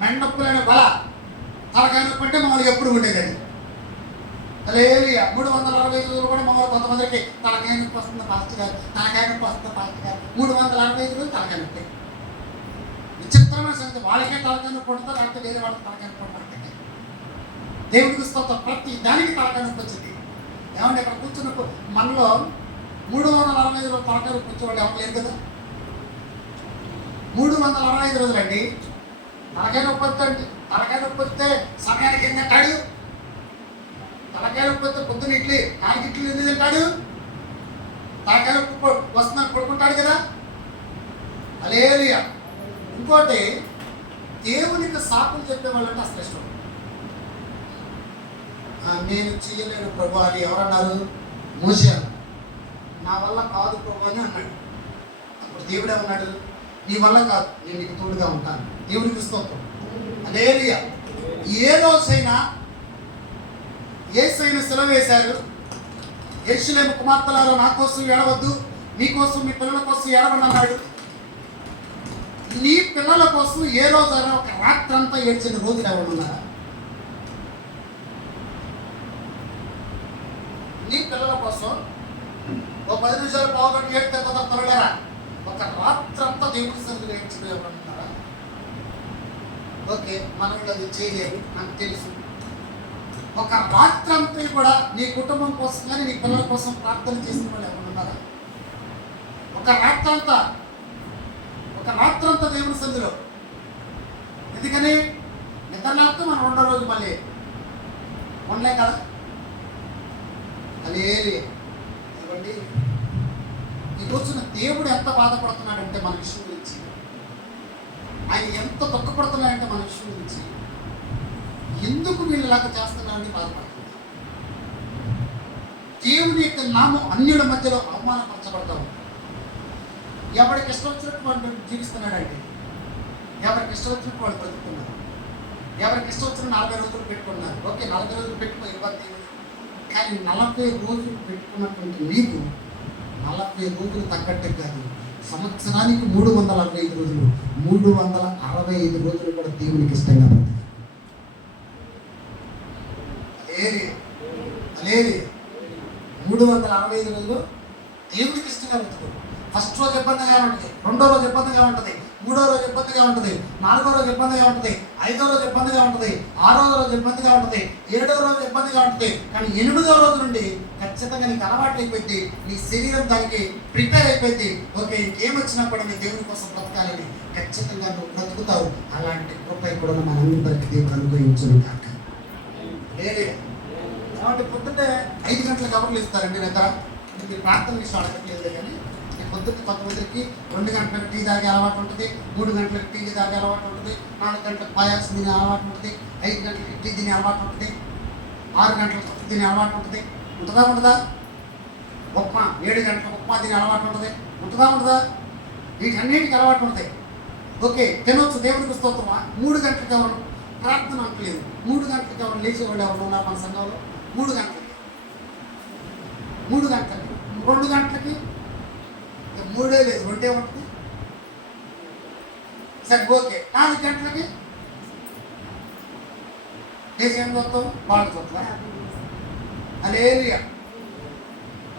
మెండొప్పులు అనే వల. తలకాయ నొప్పి అంటే మామూలుగా ఎప్పుడు ఉండేది అది. హల్లెలూయా. 365 రోజులు కూడా మామూలు కొంతమందికి తలకాయ నొప్పి వస్తుంది పాస్టర్ గారు, తలకాయ నొప్పి వస్తుంది పాస్టర్ గారు. 365 రోజులు తలకాయ నొప్పి. విచిత్రమైన సంగతి, వాళ్ళకే తలకాయ నొప్పి ఉంటుంది, లేకపోతే వేరే వాళ్ళకి తలకాయ నొప్పి ఉంటుంది. దేవుడికి స్తోత్రం. ప్రతి దానికి తలకాయ నొప్పి వచ్చింది. ఏమంటే ఇక్కడ కూర్చున్నప్పుడు మనలో 365 రోజులు తలకాయ నొప్పి వచ్చేవాళ్ళు ఎవరు లేరు కదా. 365 రోజులు అండి తలకాయ నొప్పి వస్తుంది. తలకాయ నొప్పి వస్తే సమయానికి ఏం తింటాడు? తలకాయ నొప్పి వస్తే పొద్దున్న ఇడ్లీ 4 ఇడ్లీలు ఎందుకు తింటాడు? తలకాయ నొప్పి వస్తున్నా పడుకుంటాడు కదా. హల్లెలూయా. ఇంకోటి, దేవునికి సాకులు చెప్పేవాళ్ళంటే అసలు ఇష్టం. నేను చేయలేను ప్రభు అని ఎవరన్నారు? మోషే. నా వల్ల కాదు ప్రభు అని అన్నాడు. అప్పుడు దేవుడు ఏమన్నాడు? నీ వల్ల కాదు, నేను నీకు తోడుగా ఉంటాను. దేవుడికి స్తోత్రం. హల్లెలూయా. ఏ రోజైనా యేసయ్యను సిలువ వేశారు. యెరూషలేము కుమార్తెలారా, నా కోసం ఏడవద్దు, మీకోసం మీ పిల్లల కోసం ఏడవండి అన్నాడు. నీ పిల్లల కోసం ఏ రోజైనా ఒక రాత్రంతా ఏడ్చిన రోజులు ఎవరున్నారా? నీ పిల్లల కోసం ఓ 10 నిమిషాలు పావుగంట ఏడితే కదా త్వరగారా, ఒక రాత్రంతా దేవుడి సన్నిధిలో ఏడ్చిన ఎవరున్నారా? ఓకే, మనం అది చేయలేము, నాకు తెలుసు. ఒక రాత్రంతా కూడా నీ కుటుంబం కోసం కానీ నీ పిల్లల కోసం ప్రార్థన చేసిన వాళ్ళు ఎవరున్నారా? ఒక రాత్రంతా దేవుడి సన్నిధిలో. ఎందుకని? నిద్రలేకపోతే మనం 2వ రోజు మళ్ళీ ఉండలే కదా. హల్లెలూయా. ఇవ్వండి, ఈ రోజున దేవుడు ఎంత బాధపడుతున్నాడంటే మన విషయం గురించి, ఆయన ఎంత దుఃఖపడుతున్నాడంటే మన విషయం గురించి, ఎందుకు వీళ్ళు ఇలాగ చేస్తున్నారని బాధపడుతుంది. దేవుని యొక్క నామం అన్యుల మధ్యలో అవమానపరచబడతాం. ఎవరికి ఇష్టం వచ్చినట్టు వాళ్ళు జీవిస్తున్నాడంటే, ఎవరికి ఇష్టం వచ్చినట్టు వాళ్ళు బ్రతుకుతున్నారు. ఎవరికి ఇష్టం వచ్చిన 40 రోజులు పెట్టుకున్నారు. ఓకే, 40 రోజులు పెట్టుకుని ఇవ్వాలి. కానీ 40 రోజులు పెట్టుకున్నటువంటి నీకు 40 రోజులు తగ్గట్టే కాదు, సంవత్సరానికి 365 రోజులు, 365 రోజులు కూడా దేవునికి ఇష్టంగా బ్రతుకు. అలేరి 365 రోజులు దేవునికి ఇష్టంగా బ్రతుకు. ఫస్ట్ రోజు ఇబ్బందిగా ఉంటుంది, 2వ రోజు ఇబ్బందిగా ఉంటుంది, 3వ రోజు ఇబ్బందిగా ఉంటుంది, 4వ రోజు ఇబ్బందిగా ఉంటుంది, 5వ రోజు ఇబ్బందిగా ఉంటుంది, 6వ రోజు ఇబ్బందిగా ఉంటుంది, 7వ రోజు ఇబ్బందిగా ఉంటుంది. కానీ 8వ రోజు నుండి ఖచ్చితంగా నీకు అలవాటు అయిపోయింది, నీ శరీరం దానికి ప్రిపేర్ అయిపోయింది. ఓకే, ఇంకేం వచ్చినా కూడా నీ దేవుని కోసం బ్రతకాలని ఖచ్చితంగా నువ్వు బ్రతుకుతావు. అలాంటి కృప కూడా మనందరికీ దేవుడు అనుగ్రహించును కాక. కాబట్టి పొద్దున్నే 5 గంటలకు కవర్లు ఇస్తారండి. నిద్ర మీరు ప్రార్థన విషయం అడగట్లేదు, కానీ పొద్దున్న కొంతమందికి 2 గంటలకు టీ తాగే అలవాటు ఉంటుంది, 3 గంటలకు టీ తాగే అలవాటు ఉంటుంది, 4 గంటలకు పాయాసం తినే అలవాటు ఉంటుంది, 5 గంటలకు టీ తినే అలవాటు ఉంటుంది, 6 గంటలకు తినే అలవాటు ఉంటుంది. ఉండదా? ఉప్మా 7 గంటలకు ఉప్మా తినే అలవాటు ఉంటుంది. ఉండదా? వీటన్నిటికి అలవాటు ఉంటాయి. ఓకే, తినవచ్చు, దేవుడికి స్తోత్రమా. 3 గంటలకు ఎవరు ప్రార్థన అంటలేదు. 3 గంటలకు ఎవరు లేచేవాళ్ళు ఎవరు ఉన్నారు మన సంఘంలో? 3 గంటలకి 2 గంటలకి 3 లేదు, 2 ఉంటుంది. సరే, ఓకే, 4 గంటలకి లేచి ఏం చూస్తాం? వాళ్ళు చూస్తాం. హల్లెలూయా.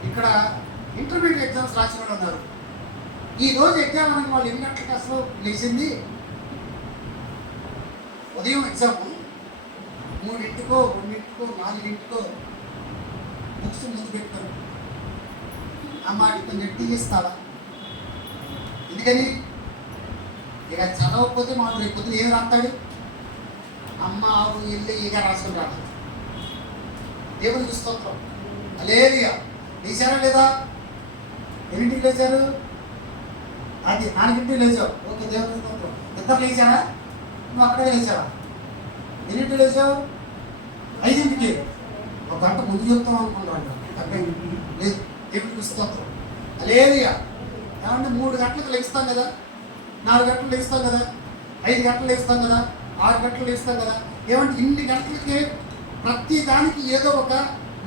ఇక్కడ ఇంటర్మీడియట్ ఎగ్జామ్స్ రాసిన వాళ్ళు ఉన్నారు. ఈ రోజు ఎగ్జామ్ అని వాళ్ళు ఎన్ని గంటలకి అసలు లేచింది? ఉదయం ఎగ్జామ్ 3:00కో 2:00కో 4:00కో బుక్స్ ముందు పెడతారు. అమ్మ కొంచెం టీ ఇస్తావా? ఎందుకని? ఇక చదవకపోతే మాకు రేపు పొద్దున ఏం రాస్తాడు? అమ్మ ఆవు ఇల్లు ఇక రాసుకుని రాదు. దేవునికి స్తోత్రం. హల్లెలూయా. లేచారా లేదా? ఎన్నింటికి లేచారు? అది 4:00 లేచావు. ఓకే, దేవునికి స్తోత్రం. ఇద్దరు లేచారా? నువ్వు అక్కడే లేచావా? ఎన్నింటికి లేచావు? 5:00. 1 గంట ముందు చెప్తాం అనుకున్నాడు. లేదు, దేవునికి స్తోత్రం. హల్లెలూయా. ఏమంటే 3 గంటలకు లెగిస్తాం కదా. 4 గంటలు లేస్తాం కదా, 5 గంటలు లేస్తాం కదా, 6 గంటలు లేస్తాం కదా. ఏమంటే ఇన్ని గంటలకి ప్రతి దానికి ఏదో ఒక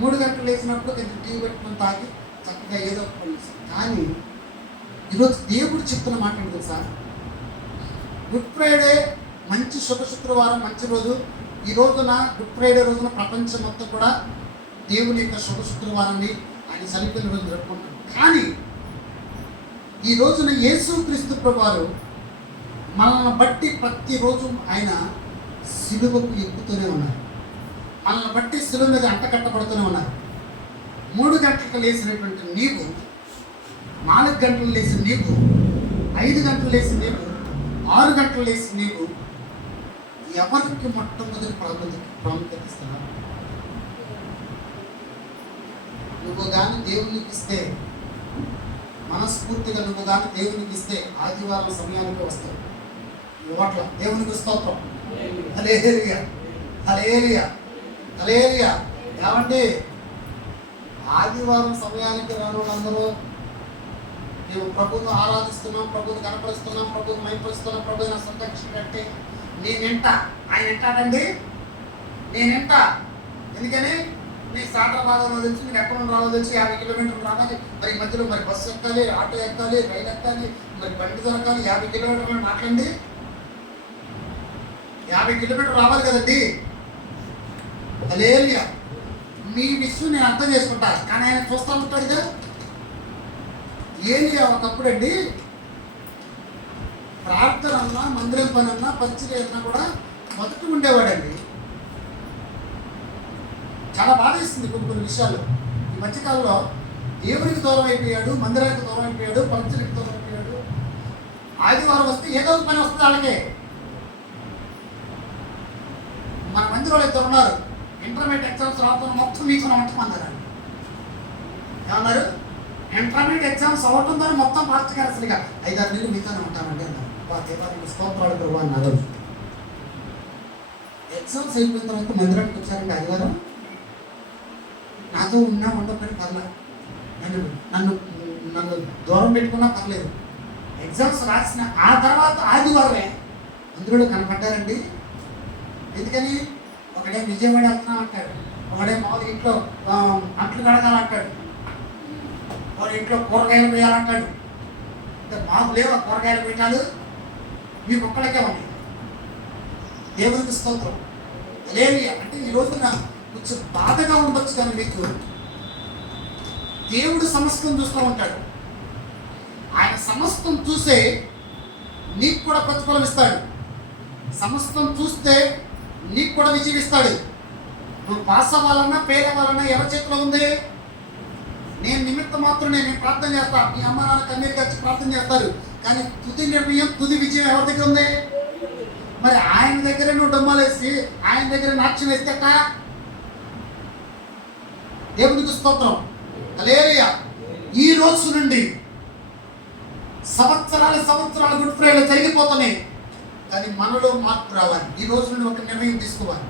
3 గంటలు లేచినప్పుడు కొంచెం టీ పెట్టుకుని తాగి చక్కగా ఏదో ఒక పని చేస్తాం. కానీ ఈరోజు దేవుడు చెప్తున్న మాట ఏంటి తెలుసా? గుడ్ ఫ్రైడే మంచి శుక్రవారం, మంచి రోజు. ఈ రోజున గుడ్ ఫ్రైడే రోజున ప్రపంచం మొత్తం కూడా దేవుని యొక్క శుక్రవారాన్ని ఆయన చనిపోయిన రోజు జరుపుకుంటాం. కానీ ఈ రోజున యేసుక్రీస్తు ప్రభువారు మనల్ని బట్టి ప్రతిరోజు ఆయన సిలువకు ఎక్కుతూనే ఉన్నారు. మనల్ని బట్టి సిలువ మీద అంటకట్టబడుతూనే ఉన్నారు. 3 గంటలకు లేచినటువంటి నీవు, 4 గంటలు లేచి నీవు, 5 గంటలు లేచి నీవు, 6 గంటలు లేచి నీవు ఎవరికి మొట్టమొదటి ప్రాముఖ్యత ఇస్తున్నావు? నువ్వు కానీ దేవునికి ఇస్తే, మనస్ఫూర్తిగా నువ్వు కానీ దేవునికి ఇస్తే ఆదివారం సమయానికి వస్తావు. ఓట్ల దేవునికి స్తోత్రం. హల్లెలూయా, హల్లెలూయా, హల్లెలూయా. ఏమండి, ఆదివారం సమయానికి రాను వాళ్ళందరూ మేము ప్రభువును ఆరాధిస్తున్నాం, ప్రభువును కనపరుస్తున్నాం, ప్రభువును మైపరుస్తున్నాం, ప్రభువు నా సంరక్షణ అంటే నేనెంట, ఆయన ఎంటాడండి, నేనెంట. ఎందుకని నీకు సాయంత్రం తెలిసి, నీకు ఎక్కడ రావాలో తెలిసి 50 కిలోమీటర్లు రావాలి. మరి మధ్యలో మరి బస్సు ఎక్కాలి, ఆటో ఎక్కాలి, రైలు ఎక్కాలి, మరి బండి దొరకాలి. 50 కిలోమీటర్లు మాట్లాడండి, 50 కిలోమీటర్లు రావాలి కదండి. హల్లెలూయా. మీ విషయం నేను అర్థం చేసుకుంటా, కానీ ఆయన చూస్తూ ఉంటాడు కదా. ఏలియా ఒకప్పుడు అండి ప్రార్థన అన్నా, మందిరం పని అన్నా, పరిచర్య అన్నా కూడా మొదట ఉండేవాడండి. చాలా బాధ ఇస్తుంది కొన్ని విషయాలు. ఈ మధ్యకాలంలో దేవునికి దూరం అయిపోయాడు, మందిరానికి దూరం అయిపోయాడు, పరిచర్యకి దూరం అయిపోయాడు. ఆదివారం వస్తే ఏదో ఒక పని వస్తుంది వాళ్ళకే. మన మందిరం వాళ్ళు ఇద్దరు ఉన్నారు, ఇంటర్మీడియట్ ఎగ్జామ్స్ రావడం మొత్తం మీతో ఉంటామన్నారు. ఏమన్నారు? ఇంటర్మీడియట్ ఎగ్జామ్స్ అవటంతో మొత్తం పాస్ట్ గారు అసలుగా 5-6 నెలలు మీతోనే ఉంటానండి అన్నారు. స్తోత్రాలు ప్రభు అన్నారు. ఎగ్జామ్స్ అయిపోయిన తర్వాత మందిరానికి వచ్చారండి ఆదివారం. నాతో ఉన్నా ఉండకపోయినా పర్లేదు, నన్ను నన్ను నన్ను దూరం పెట్టుకున్నా పర్లేదు. ఎగ్జామ్స్ రాసిన ఆ తర్వాత ఆదివారమే అందరూ కనపడ్డారండి. ఎందుకని? ఒకడే విజయవాడ వెళ్తున్నాం అంటాడు, ఒకడే మామూలు ఇంట్లో అంట్లు కడగాలంటాడు, వాడు ఇంట్లో కూరగాయలు వేయాలంటాడు. మాకు లేవు కూరగాయలు పెట్టాలు, మీకు ఒక్కడికే ఉన్నాయి. దేవునికి స్తోత్రం. లేవి అంటే ఈ రోజున కొంచెం బాధగా ఉండొచ్చు, కానీ మీకు దేవుడు సమస్తం చూస్తూ ఉంటాడు. ఆయన సమస్తం చూసే నీకు కూడా ప్రతిఫలం ఇస్తాడు. సమస్తం చూస్తే నీకు కూడా విజయం ఇస్తాడు. నువ్వు పాస్ అవ్వాలన్నా ఫెయిల్ అవ్వాలన్నా ఎవరి చేతిలో ఉంది? నేను నిమిత్తం మాత్రం నేను ప్రార్థన చేస్తాను, మీ అమ్మ నాన్న కన్నీరు వచ్చి ప్రార్థన చేస్తారు, కానీ తుది నిర్ణయం, తుది విజయం ఎవరి దగ్గర ఉంది? మరి ఆయన దగ్గర నువ్వు డొమ్మలేసి ఆయన దగ్గర నాట్యం వేస్తేట దేవునికి స్తోత్రం. హల్లెలూయా. ఈ రోజు నుండి సంవత్సరాలు గుడ్ ఫ్రైడే జరిగిపోతున్నాయి, కానీ మనలో మార్పు రావాలి. ఈ రోజు నుండి ఒక నిర్ణయం తీసుకోవాలి.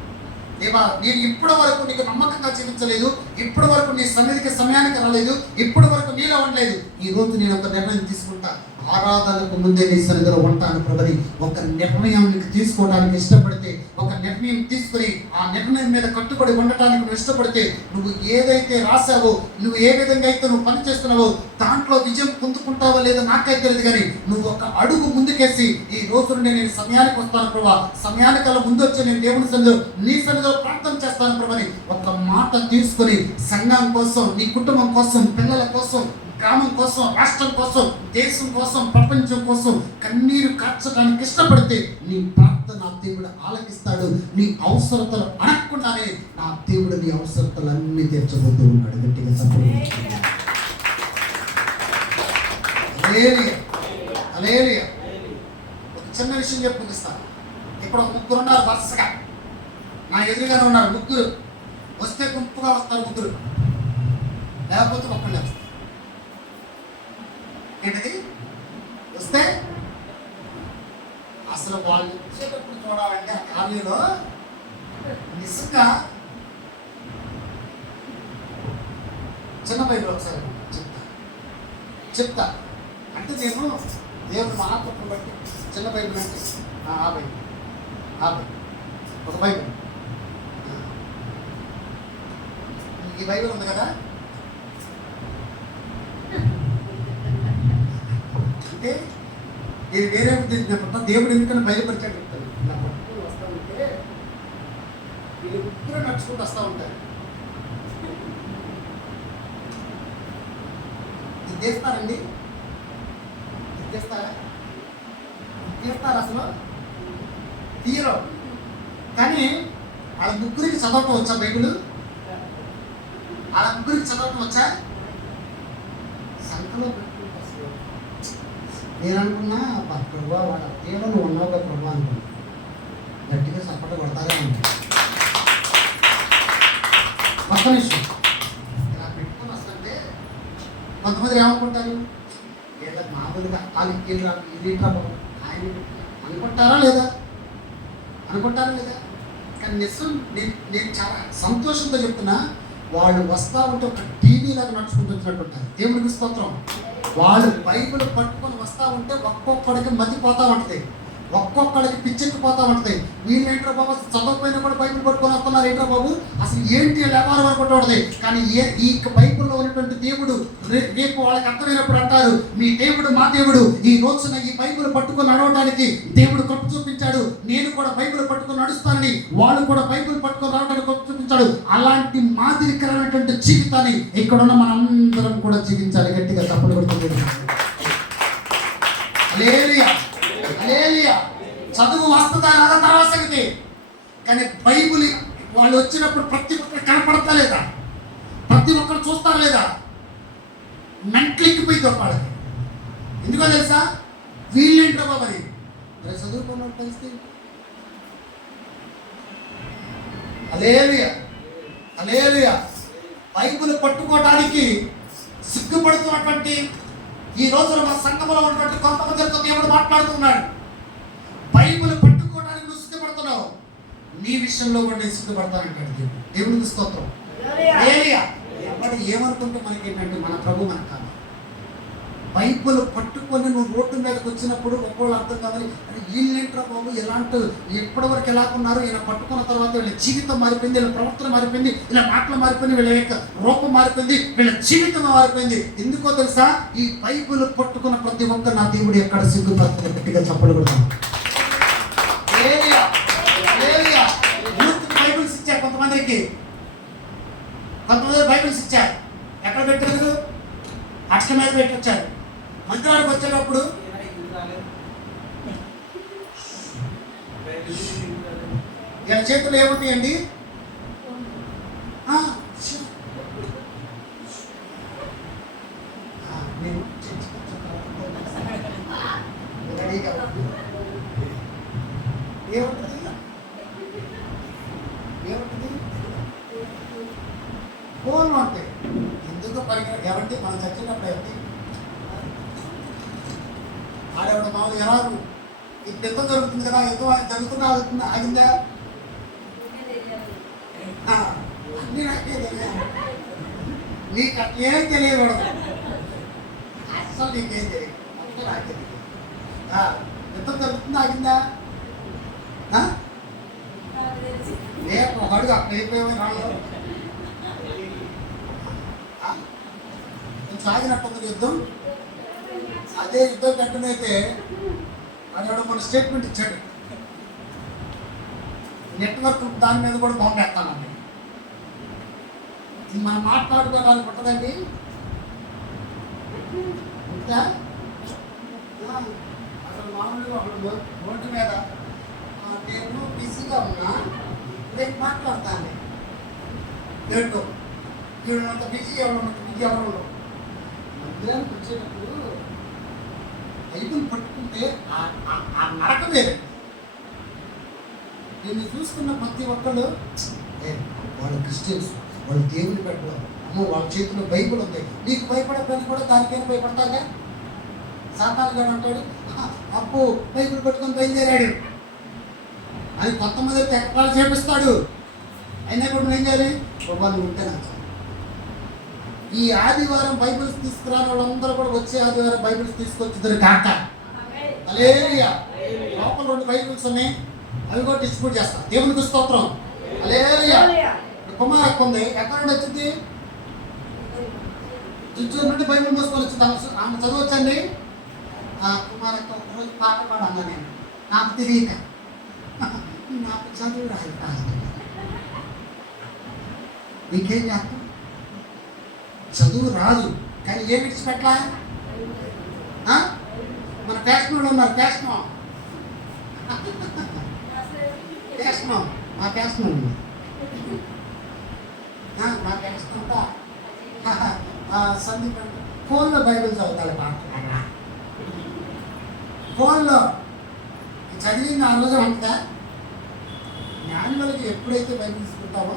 దేవా, నేను ఇప్పటి వరకు నీకు నమ్మకంగా జీవించలేదు, ఇప్పటి వరకు నీ సన్నిధికి సమయానికి రాలేదు, ఇప్పటి వరకు నీలో ఉండలేదు. ఈ రోజు నేను ఒక నిర్ణయం తీసుకుంటా, ఆరాధనకు ముందే నీ సన్నిధిలో ఉంటాను ప్రభుని. ఒక నిర్ణయం తీసుకోవడానికి ఇష్టపడితే, ఒక నిర్ణయం తీసుకుని ఆ నిర్ణయం మీద కట్టుబడి ఉండటానికి నువ్వు ఇష్టపడితే, నువ్వు ఏదైతే రాసావో, నువ్వు ఏ విధంగా అయితే నువ్వు పని చేస్తున్నావో దాంట్లో విజయం పొందుకుంటావో లేదో నాకైతే తెలియదు, కానీ నువ్వు ఒక అడుగు ముందుకేసి ఈ రోజు నుండి నేను సమయానికి వస్తాను ప్రభా, సమయానికల్లా ముందు వచ్చి నేను దేవుని సన్నిధిలో నీ సన్నిధిలో ప్రార్థన చేస్తాను ప్రభుని ఒక మాట తీసుకుని సంఘం కోసం, నీ కుటుంబం కోసం, పిల్లల కోసం, గ్రామం కోసం, రాష్ట్రం కోసం, దేశం కోసం, ప్రపంచం కోసం కన్నీరు కార్చడానికి ఇష్టపడితే నీ ప్రార్థన నా దేవుడు ఆలకిస్తాడు. నీ అవసరతలు అడగకుండానే నా దేవుడు నీ అవసరతలన్నీ తీర్చబోతూ ఉన్నాడు. గట్టిగా చెప్పండి. హల్లెలూయా, హల్లెలూయా. ఒక చిన్న విషయం చెప్పి ముగిస్తాను. ఇప్పుడు 3 ఉన్నారు వరుసగా, నా ఎదురుగానే ఉన్నారు 3. వస్తే గుంపుగా వస్తారు 3, లేకపోతే ఒక్కళ్ళే వస్తారు. ఏంటిది? వస్తే అసలు వాళ్ళు వచ్చేటప్పుడు చూడాలంటే ఆ కార్యంలో నిజంగా చిన్న బైబిల్ ఒకసారి చెప్తా. అంటే నేను దేవుడు మాత్రం బట్టి చిన్న బైబిల్ అంటే ఆ బైబిల్, ఆ బైబిల్, ఒక బైబిల్. ఈ బైబిల్ ఉంది కదా, అంటే ఇది వేరే ఉద్దేశం. దేవుడు ఎందుకని బయలుపరిచాడు చెప్తాను. ఇలా పట్టుకుని వస్తూ ఉంటే వీళ్ళు ముగ్గురు నడుచుకుంటూ వస్తూ ఉంటారు. ఇది చేస్తారండి, ఇది చేస్తారా? తీస్తారు అసలు తీయరు. కానీ వాళ్ళ ముగ్గురికి చదవటం వచ్చా బైబిల్? వాళ్ళ ముగ్గురికి చదవటం వచ్చా? సంఖలో పెట్టుకుంటా. అసలు నేను అనుకున్నా ప్రభా వాళ్ళ దేవుడు నువ్వు ఉన్నావు కదా ప్రభా అనుకున్నా. గట్టిగా సపోర్ట్ కొడతారే ఉంది. ఒక్క నిమిషం ఇలా పెట్టుకొని వస్తుంటే కొంతమంది ఏమనుకుంటారు, వీళ్ళకి మామూలుగా వాళ్ళు లీటర్ ఆయన అనుకుంటారా లేదా? అనుకుంటారా లేదా? కానీ నిజం నేను చాలా సంతోషంతో చెప్తున్నా, వాళ్ళు వస్తూ ఉంటే ఒక టీవీలాగా నడుచుకుంటూ వచ్చినట్టుంటారు. దేవుడికి స్తోత్రం. వాళ్ళు బైబిల్ పట్టుకొని వస్తూ ఉంటే ఒక్కొక్కడికి మతిపోతూ ఉంటుంది, ఒక్కొక్కడికి పిచ్చెక్కిపోతూ ఉంటుంది. వీళ్ళు ఏంట్రా బాబు చదవకపోయినా కూడా బైబిల్ పట్టుకొని వస్తున్నారు ఏంట్రా బాబు, అసలు ఏంటి వ్యవహారం అనుకుంటూ ఉంటుంది. కానీ ఈ బైబిల్లో ఉన్నటువంటి దేవుడు రేపు వాళ్ళకి అర్థమైనప్పుడు అంటారు, మీ దేవుడు మా దేవుడు. ఈ రోజున ఈ బైబిల్ పట్టుకొని నడవడానికి దేవుడు కప్పు చూపించాడు. నేను కూడా బైబిల్ పట్టుకొని నడుస్తానని వాళ్ళు కూడా బైబిల్ పట్టుకొని రావడానికి కప్పు చూపించాడు. అలాంటి మాదిరికరమైనటువంటి జీవితాన్ని ఇక్కడున్న మనందరం కూడా జీవించాలి. గట్టిగా తప్పులు కొడుతుంది. హల్లెలూయా, హల్లెలూయా. చదువు వస్తుందా రాదా తర్వాత సంగతి, కానీ బైబిల్ వాళ్ళు వచ్చినప్పుడు ప్రతి ఒక్కరు కనపడతా లేదా, ప్రతి ఒక్కరు చూస్తారా లేదా, మెంట్లెక్కిపోయింది వాళ్ళకి. ఎందుకో తెలుసా, వీళ్ళేంటో బాబరి మరి చదువుకున్న పరిస్థితి. హల్లెలూయా, హల్లెలూయా. బైబిల్ పట్టుకోవడానికి సిగ్గుపడుతున్నటువంటి ఈ రోజున మన సంఘంలో ఉన్నటువంటి కొంతమందితో దేవుడు మాట్లాడుతున్నాడు. బైబిల్ పట్టుకోవడానికి నువ్వు సిద్ధపడుతున్నావు, నీ విషయంలో కూడా నేను సిద్ధపడతానంటాడు దేవుడికి స్తోత్రం. ఎవరు ఏమనుకుంటే మనకి ఏంటంటే మన ప్రభు మనకు కాదు. బైబిల్ పట్టుకొని నువ్వు రోడ్డు మీదకి వచ్చినప్పుడు ఒక్కోళ్ళు అర్థం కావాలి, అంటే వీళ్ళేంట్రా బాబు ఎలాంటి ఎప్పటి వరకు ఎలా ఉన్నారు, ఇలా పట్టుకున్న తర్వాత వీళ్ళ జీవితం మారిపోయింది, వీళ్ళ ప్రవర్తన మారిపోయింది, వీళ్ళ మాటలు మారిపోయింది, వీళ్ళ యొక్క రూపం మారిపోయింది, వీళ్ళ జీవితం మారిపోయింది. ఎందుకో తెలుసా, ఈ బైబిల్ పట్టుకున్న ప్రతి ఒక్క నా దేవుడు ఎక్కడ సిగ్గుపడుతుంది. గట్టిగా చప్పలు కొడతాం. బైబిల్స్ ఇచ్చారు కొంతమంది బైబిల్స్ ఇచ్చారు. ఎక్కడ పెట్టారు? అక్ష మీద పెట్టి వచ్చారు. మంత్రానికి వచ్చేటప్పుడు వీళ్ళ చేతులు ఏముంటాయండి? ఏముంటుంది? ఏముంటుంది? ఫోన్లు ఉంటాయి. ఎందుకు పరికరం ఏమంటే మనం చచ్చినప్పుడు ఏమిటి ఆడేవాడు మామూలు ఎలాగూ ఇప్పుడు ఎంత జరుగుతుంది కదా, ఎంతో జరుగుతున్నా అవుతుందా, ఆగిందా? అన్నీ నాకే తెలియదు, నీకు అట్లేం తెలియకూడదు, అసలు నీకేం తెలియదు, అంతా నాకే తెలియదు. ఎంత జరుగుతుందా, ఆగిందా? రేపు ఒక అడుగు అక్కడ అయిపోయామని రాళ్ళు సాగినట్టుంది యుద్ధం. అదే యుద్ధం కంటిన్యూ వాడు మన స్టేట్మెంట్ ఇచ్చాడు, నెట్వర్క్ దాని మీద కూడా బాగుండేస్తానండి. మనం మాట్లాడుకోవడానికి ఉంటుందండి. ఇంకా అసలు మామూలుగా రోడ్డు మీద నేను బిజీగా ఉన్నా, రేపు మాట్లాడతాను. ఏంటో వీళ్ళంత బిజీ ఎవరు బిజీ ఎవరు మందిరానికి వచ్చేటప్పుడు బైబిల్ పట్టుకుంటే ఆ నరక వేరే. నేను చూసుకున్న ప్రతి ఒక్కళ్ళు వాళ్ళు క్రిస్టియన్స్, వాళ్ళు దేవుని పెట్టడం, అమ్మో వాళ్ళ చేతిలో బైబిల్ ఉంది, నీకు భయపడకపోయినా కూడా దానికైనా భయపడతాగా. సాతాను గారు అంటాడు, అప్పు బైబిల్ పట్టుకొని బయలుదేరాడు అని కొంతమంది అయితే ఎక్కడ చేపిస్తాడు. అయినా కూడా నువ్వు ఏం చేయాలి? వాళ్ళు ఉంటే నాకు ఈ ఆదివారం బైబిల్స్ తీసుకురాని వాళ్ళందరూ కూడా వచ్చే ఆదివారం బైబిల్స్ తీసుకొచ్చిద్దరు కాక. హల్లెలూయా. లోపల 2 బైబిల్స్ ఉన్నాయి, అవి కూడా డిస్ట్రిబ్యూట్ చేస్తా. దేవునికి స్తోత్రం. హల్లెలూయా. కుమారక్క ఉంది, ఎక్కడ నుండి వచ్చింది? చిత్తూరు నుండి బైబిల్ మోసుకొని వచ్చింది. ఆమె చదవచ్చండి. కుమారక్క ఒకరోజు పాట పాడన్నా, నేను నాకు తెలియక నాకు చదువు రాదు కాదు. నీకేం చేస్తాం? చదువు రాదు కానీ ఏం విడిచిపెట్టలా? మన ఫ్యాషన్ ఉన్నారు, ఫ్యాషన్ మా ఫ్యాషన్ ఉంది. మా ఫ్యాషన్ అంతా సందీప్ ఫోన్లో బైబిల్ చదువుతాడు. పాట ఫోన్లో చదివింది ఆ రోజు ఉంటుందా? జ్ఞానులకి ఎప్పుడైతే బైబిల్ తీసుకుంటామో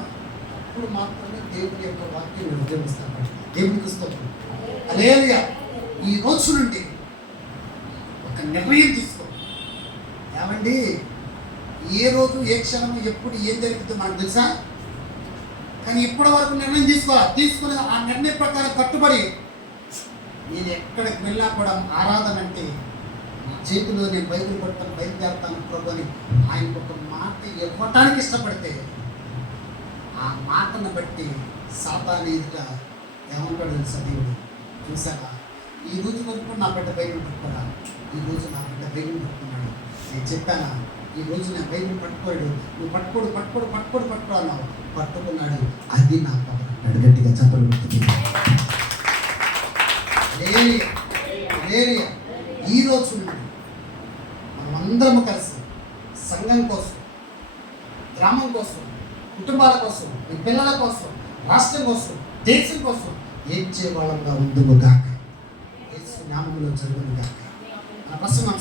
అప్పుడు మాత్రమే దేవుని యొక్క వాక్యం ఉద్యమిస్తాం. దేవునికి స్తోత్రం. హల్లెలూయా. ఈ రోజు నుండి ఒక నిర్ణయం తీసుకో. ఏమండి, ఏ రోజు ఏ క్షణము ఎప్పుడు ఏం జరుగుతుందో మనకు తెలుసా? కానీ ఇప్పటి వరకు నిర్ణయం తీసుకుని ఆ నిర్ణయం ప్రకారం కట్టుబడి నేను ఎక్కడికి వెళ్ళినా కూడా ఆరాధన అంటే నా చేతిలో నేను బైబిల్ పట్టుకొని బయలుదేరుతాను ప్రభు అని ఆయనకు ఒక మాట ఇవ్వటానికి ఇష్టపడితే ఆ మాటను బట్టి సాతాను ఎదుట ఏమంటాడు తెలుసా? దేవుడు చూసాక ఈ రోజు వరకు నా బిడ్డ బైబిల్ పట్టుకోడా, ఈ రోజు నా బిడ్డ బైబిల్ పట్టుకున్నాడు. నేను చెప్పానా ఈ రోజు నా బైబిల్ పట్టుకోడు, నువ్వు పట్టుకోడు అన్నావు, పట్టుకున్నాడు. అది నా పవర్ అంటాడు. గట్టిగా చెప్పలు పెడుతుంది. ఈ రోజు మనమందరము కలిసి సంఘం కోసం, గ్రామం కోసం, కుటుంబాల కోసం, మీ పిల్లల కోసం, రాష్ట్రం కోసం, దేశం కోసం ఏం చేయవాళ్ళంగా ఉందుము గాక. యేసు నామములో జరుగును గాక. మన ప్రసంగం